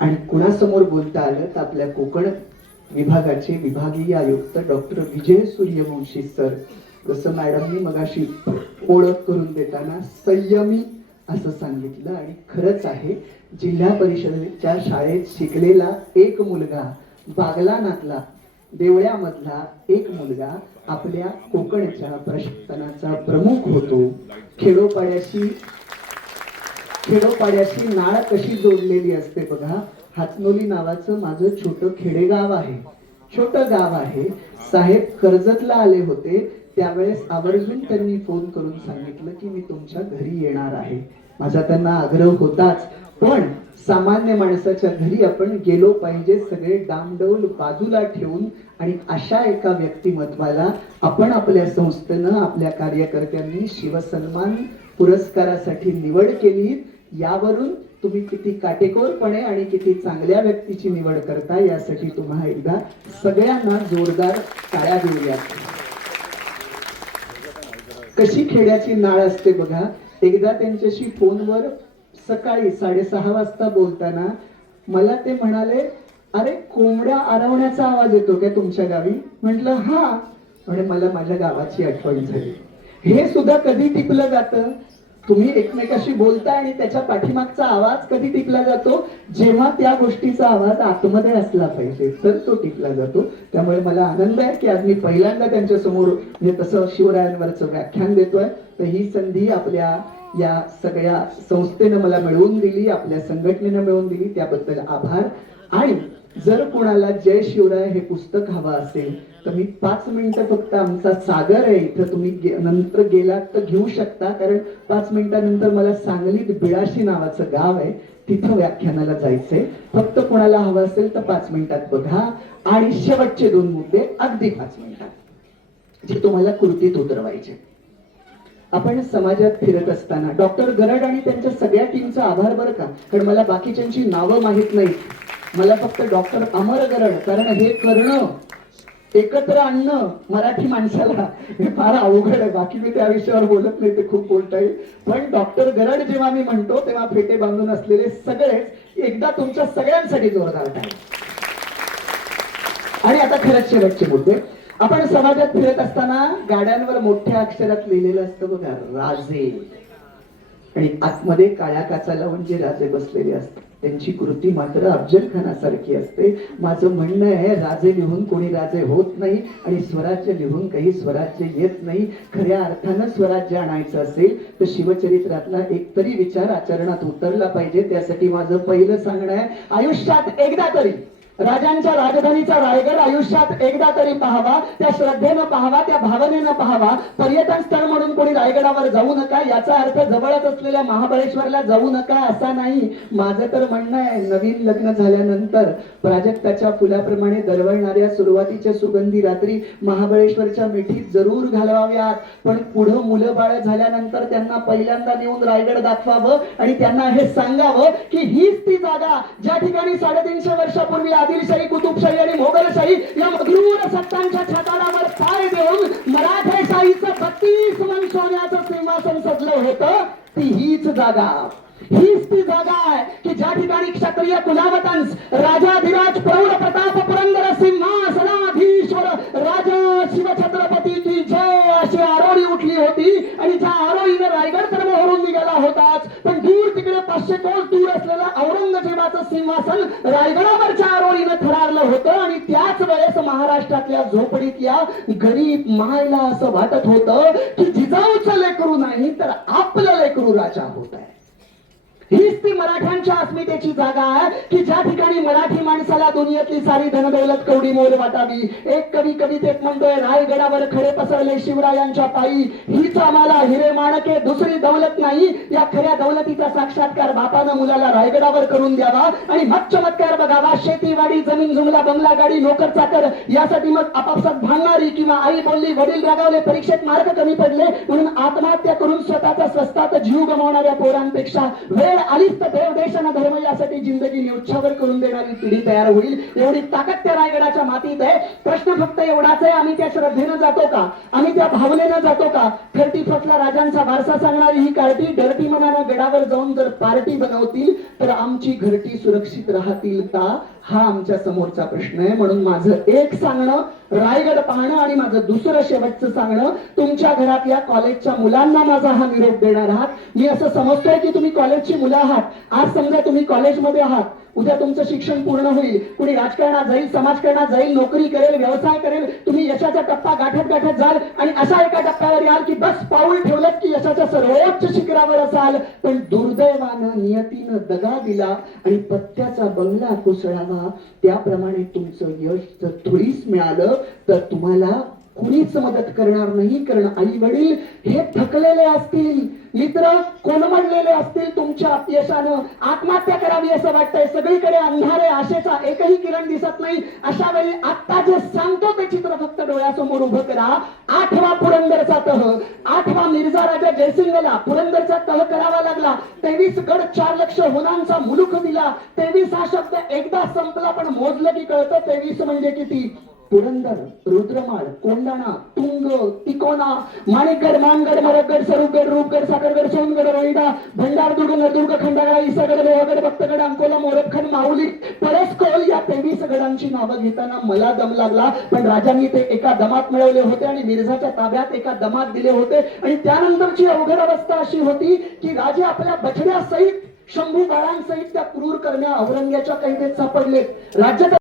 आणि कुणासमोर बोलता आलं तर आपल्या कोकण विभागाचे विभागीय आयुक्त डॉक्टर विजय सूर्यवंशी सर. जसं मॅडमनी मगाशी ओळख करून देताना संयमी असं सांगितलं, आणि खरंच आहे. जिल्हा परिषदेच्या शाळेत शिकलेला एक मुलगा, बागलानातला देवळ्यामधला एक मुलगा आपल्या कोकणच्या प्रशासनाचा प्रमुख होतो. खेडोपाड्याशी नाळ कशी जोडलेली असते बघा. हातनोली नावाचं माझं छोटं खेडेगाव आहे, छोटं गाव आहे. साहेब कर्जतला आले होते त्यावेळेस आवर्जून त्यांनी फोन करून सांगितलं की मी तुमच्या घरी येणार आहे. माझा त्यांना आग्रह होताच, पण सामान्य माणसाच्या घरी आपण गेलो पाहिजे, सगळे डामडौल बाजूला ठेवून. आणि अशा एका व्यक्तिमत्वाला आपण आपल्या संस्थेनं, आपल्या कार्यकर्त्यांनी शिवसन्मान पुरस्कारासाठी निवड केली. यावरून तुम्ही किती काटेकोरपणे आणि किती चांगल्या व्यक्तीची निवड करता, यासाठी तुम्हा एकदा सगळ्यांना जोरदार टाळ्या देऊयात. कशी खेड्याची नाळ असते बघा. एकदा त्यांच्याशी फोनवर सकाळी 6:30 वाजता बोलताना मला ते म्हणाले, अरे कोंबड्या आरवण्याचा आवाज येतो काय तुमच्या गावी? म्हटलं हा. म्हणजे मला माझ्या गावाची आठवण झाली. हे सुद्धा कधी टिपलं जातं? तुम्ही एकमेकाशी बोलताय आणि त्याच्या पाठीमागचा आवाज कधी टिपला जातो? जेव्हा त्या गोष्टीचा आवाज आतमध्ये असला पाहिजे तर तो टिपला जातो. त्यामुळे मला आनंद आहे की आज मी पहिल्यांदा त्यांच्या समोर म्हणजे तसं शिवरायांवरचं व्याख्यान देतोय. तर ही संधी आपल्या या सगळ्या संस्थेनं मला मिळवून दिली, आपल्या संघटनेनं मिळवून दिली, त्याबद्दल आभार. आणि जर कोणाला जय शिवराय हे पुस्तक हवं असेल तर मी 5 मिनिटं फक्त आमचा सागर आहे इथं, तुम्ही नंतर गेलात तर घेऊ शकता, कारण 5 मिनिटानंतर मला सांगलीत बिळाशी नावाचं गाव आहे, तिथं व्याख्यानाला जायचंय. फक्त कोणाला हवं असेल तर 5 मिनिटात बघा. आणि शेवटचे 2 मुद्दे अगदी 5 मिनिटात जे तुम्हाला कृतीत उतरवायचे. आपण समाजात फिरत असताना डॉक्टर गरड आणि त्यांच्या सगळ्या टीमचा आभार बरं का, कारण मला बाकीच्यांची नावं माहित नाहीत. मला फक्त डॉक्टर अमर गरड, कारण हे करणं, एकत्र आणणं मराठी माणसाला हे फार अवघड आहे. बाकी मी त्या विषयावर बोलत नाही, ते खूप बोलता येईल. पण डॉक्टर गरड जेव्हा मी म्हणतो तेव्हा फेटे बांधून असलेले सगळेच एकदा तुमच्या सगळ्यांसाठी जोरदार टाळ्या. आणि आता खरंच शेवटचे मुद्दे. आपण समाजात फिरत असताना गाड्यांवर मोठ्या अक्षरात लिहिलेलं असतं बघा, राजे. आणि आतमध्ये काळ्या काचा लावून जे राजे बसलेले असतात त्यांची कृती मात्र अफजल खानासारखी असते. माझं म्हणणं आहे, राजे लिहून कोणी राजे होत नाही आणि स्वराज्य लिहून काही स्वराज्य येत नाही. खऱ्या अर्थानं स्वराज्य आणायचं असेल तर शिवचरित्रातला एक तरी विचार आचरणात उतरला पाहिजे. त्यासाठी माझं पहिलं सांगणं आहे, आयुष्यात एकदा तरी राजांच्या राजधानीचा रायगड आयुष्यात एकदा तरी पाहावा, त्या श्रद्धेनं पाहावा, त्या भावनेनं पाहावा. पर्यटन स्थळ म्हणून कोणी रायगडावर जाऊ नका, याचा अर्थ जवळच असलेल्या महाबळेश्वरला जाऊ नका असा नाही. माझं तर म्हणणं आहे, नवीन लग्न झाल्यानंतर प्राजक्ताच्या फुलाप्रमाणे दरवळणाऱ्या सुरुवातीच्या सुगंधी रात्री महाबळेश्वरच्या मिठीत जरूर घालवाव्यात, पण पुढं मुलं बाळ झाल्यानंतर त्यांना पहिल्यांदा नेऊन रायगड दाखवावं आणि त्यांना हे सांगावं की हीच ती जागा ज्या ठिकाणी 350 वर्षापूर्वी आदिलशाही, कुतुबशाही आणि मोगलशाही या मधुर सत्तांच्या छताडावर पाय देऊन मराठेशाहीचं 32 मन सोन्याचं सिंहासन सजलं होतं. ती हीच जागा, हीच ती जागा आहे की ज्या ठिकाणी क्षत्रिय कुलावतंस, राजाधिराज प्रौढ प्रताप पुरंदर सिंहासनाधीश्वर राजा शिवछत्रपती की जय अशी आरोळी उठली होती. आणि ज्या आरोळीनं रायगड तर मोहरून निघाला होताच, पण दूर तिकडे 500 कोस दूर असलेलं औरंगजेबाचं सिंहासन रायगडावरच्या आरोळीनं थरारलं होतं. आणि त्याच वेळेस महाराष्ट्रातल्या झोपडीतल्या गरीब मायला असं वाटत होतं की जिजाऊचं लेकरू नाही तर आपलं लेकरू राजा होत आहे. हीच ती मराठ्यांच्या अस्मितेची जागा आहे की ज्या ठिकाणी मराठी माणसाला दुनियेतली सारी धनदौलत कवडी मोल वाटावी. एक कवी कवितेत म्हणतोय, रायगडावर खडे पसरले शिवरायांच्या पायी, हीच आम्हाला हिरे माणके दुसरी दौलत नाही. या खऱ्या दौलतीचा साक्षात्कार बापानं मुलाला रायगडावर करून द्यावा आणि मग चमत्कार बघावा. शेतीवाडी, जमीन जुमला, बंगला, गाडी, नोकर चाकर यासाठी मग आपापसात भांडणारी किंवा आई बोलली, वडील रागावले, परीक्षेत मार्क कमी पडले म्हणून आत्महत्या करून स्वतःचा स्वस्तात जीव गमावणाऱ्या पोरांपेक्षा वेळ आलीच तर देव देश आणि धर्म यासाठी जिंदगी न्यूच्छावर करून देणारी पिढी तयार होईल. एवढी ताकद त्या रायगडाच्या मातीत आहे. प्रश्न फक्त एवढाच आहे, आम्ही त्या श्रद्धेनं जातो का, आम्ही त्या भावनेनं जातो का? 31 ला राजांचा वारसा सांगणारी ही कार्टी डर्टी मनानं गडावर जाऊन जर पार्टी बनवतील तर आमची घरटी सुरक्षित राहतील का, हा आमच्या समोरचा प्रश्न आहे. म्हणून माझं एक सांगणं रायगड पाहणं आणि माझं दुसरं शेवटचं सांगणं तुमच्या घरातल्या कॉलेजच्या मुलांना माझा हा निरोप देणार आहात. मी असं समजतोय की तुम्ही कॉलेजची मुलं आहात. आज समजा तुम्ही कॉलेजमध्ये आहात, उद्या तुमचं शिक्षण पूर्ण होईल, कुणी राजकारणात जाईल, समाजकारणात जाईल, नोकरी करेल, व्यवसाय करेल, तुम्ही यशाचा टप्पा गाठत गाठत जाल आणि अशा एका टप्प्यावर याल की बस पाऊल ठेवलं की यशाच्या सर्वोच्च शिखरावर असाल. पण दुर्दैवानं नियतीनं दगा दिला आणि पत्त्याचा बंगला कोसळावा. त्याप्रमाणे तुमचं यश जर थोडीच मिळालं तर तुम्हाला कुणीच मदत करणार नाही, कारण आई वडील हे थकलेले असतील, मित्र कोलमडलेले असतील तुमच्या अपयशानं. आत्महत्या करावी असं वाटतंय, सगळीकडे अंधारे, आशेचा एकही किरण दिसत नाही. अशा वेळी आता जे सांगतो ते चित्र फक्त डोळ्यासमोर उभं करा. 8वा पुरंदरचा तह, 8वा मिर्झा राजा जयसिंगला पुरंदरचा तह करावा लागला. 23 गड, 4 लक्ष होनांचा मुलुख दिला. 23 हा शब्द एकदा संपला, पण मोजलं की कळतं 23 म्हणजे किती. पुरंदर, रुद्रमाळ, कोंडाणा, तुंग, तिकोना, माणिकगड, मानगड, मरगड, सरुगड, रूपगड, साखरगड, सोनगड, रोईडा, भंडारदुर्ग, नरदुर्ग, खंडाळा, इसगड, लोहगड, भक्तगड, अंकोला, मोरबखंड, माऊली, पळसकोल या 23 गडांची नावं घेताना मला दम लागला. पण राजांनी ते एका दमात मिळवले होते आणि मिर्झाच्या ताब्यात एका दमात दिले होते. आणि त्यानंतरची अवघड अवस्था अशी होती की राजे आपल्या बछड्यासहित, शंभू बाळांसहित त्या क्रूर करण्या औरंग्याच्या कैदेत सापडले. राज्य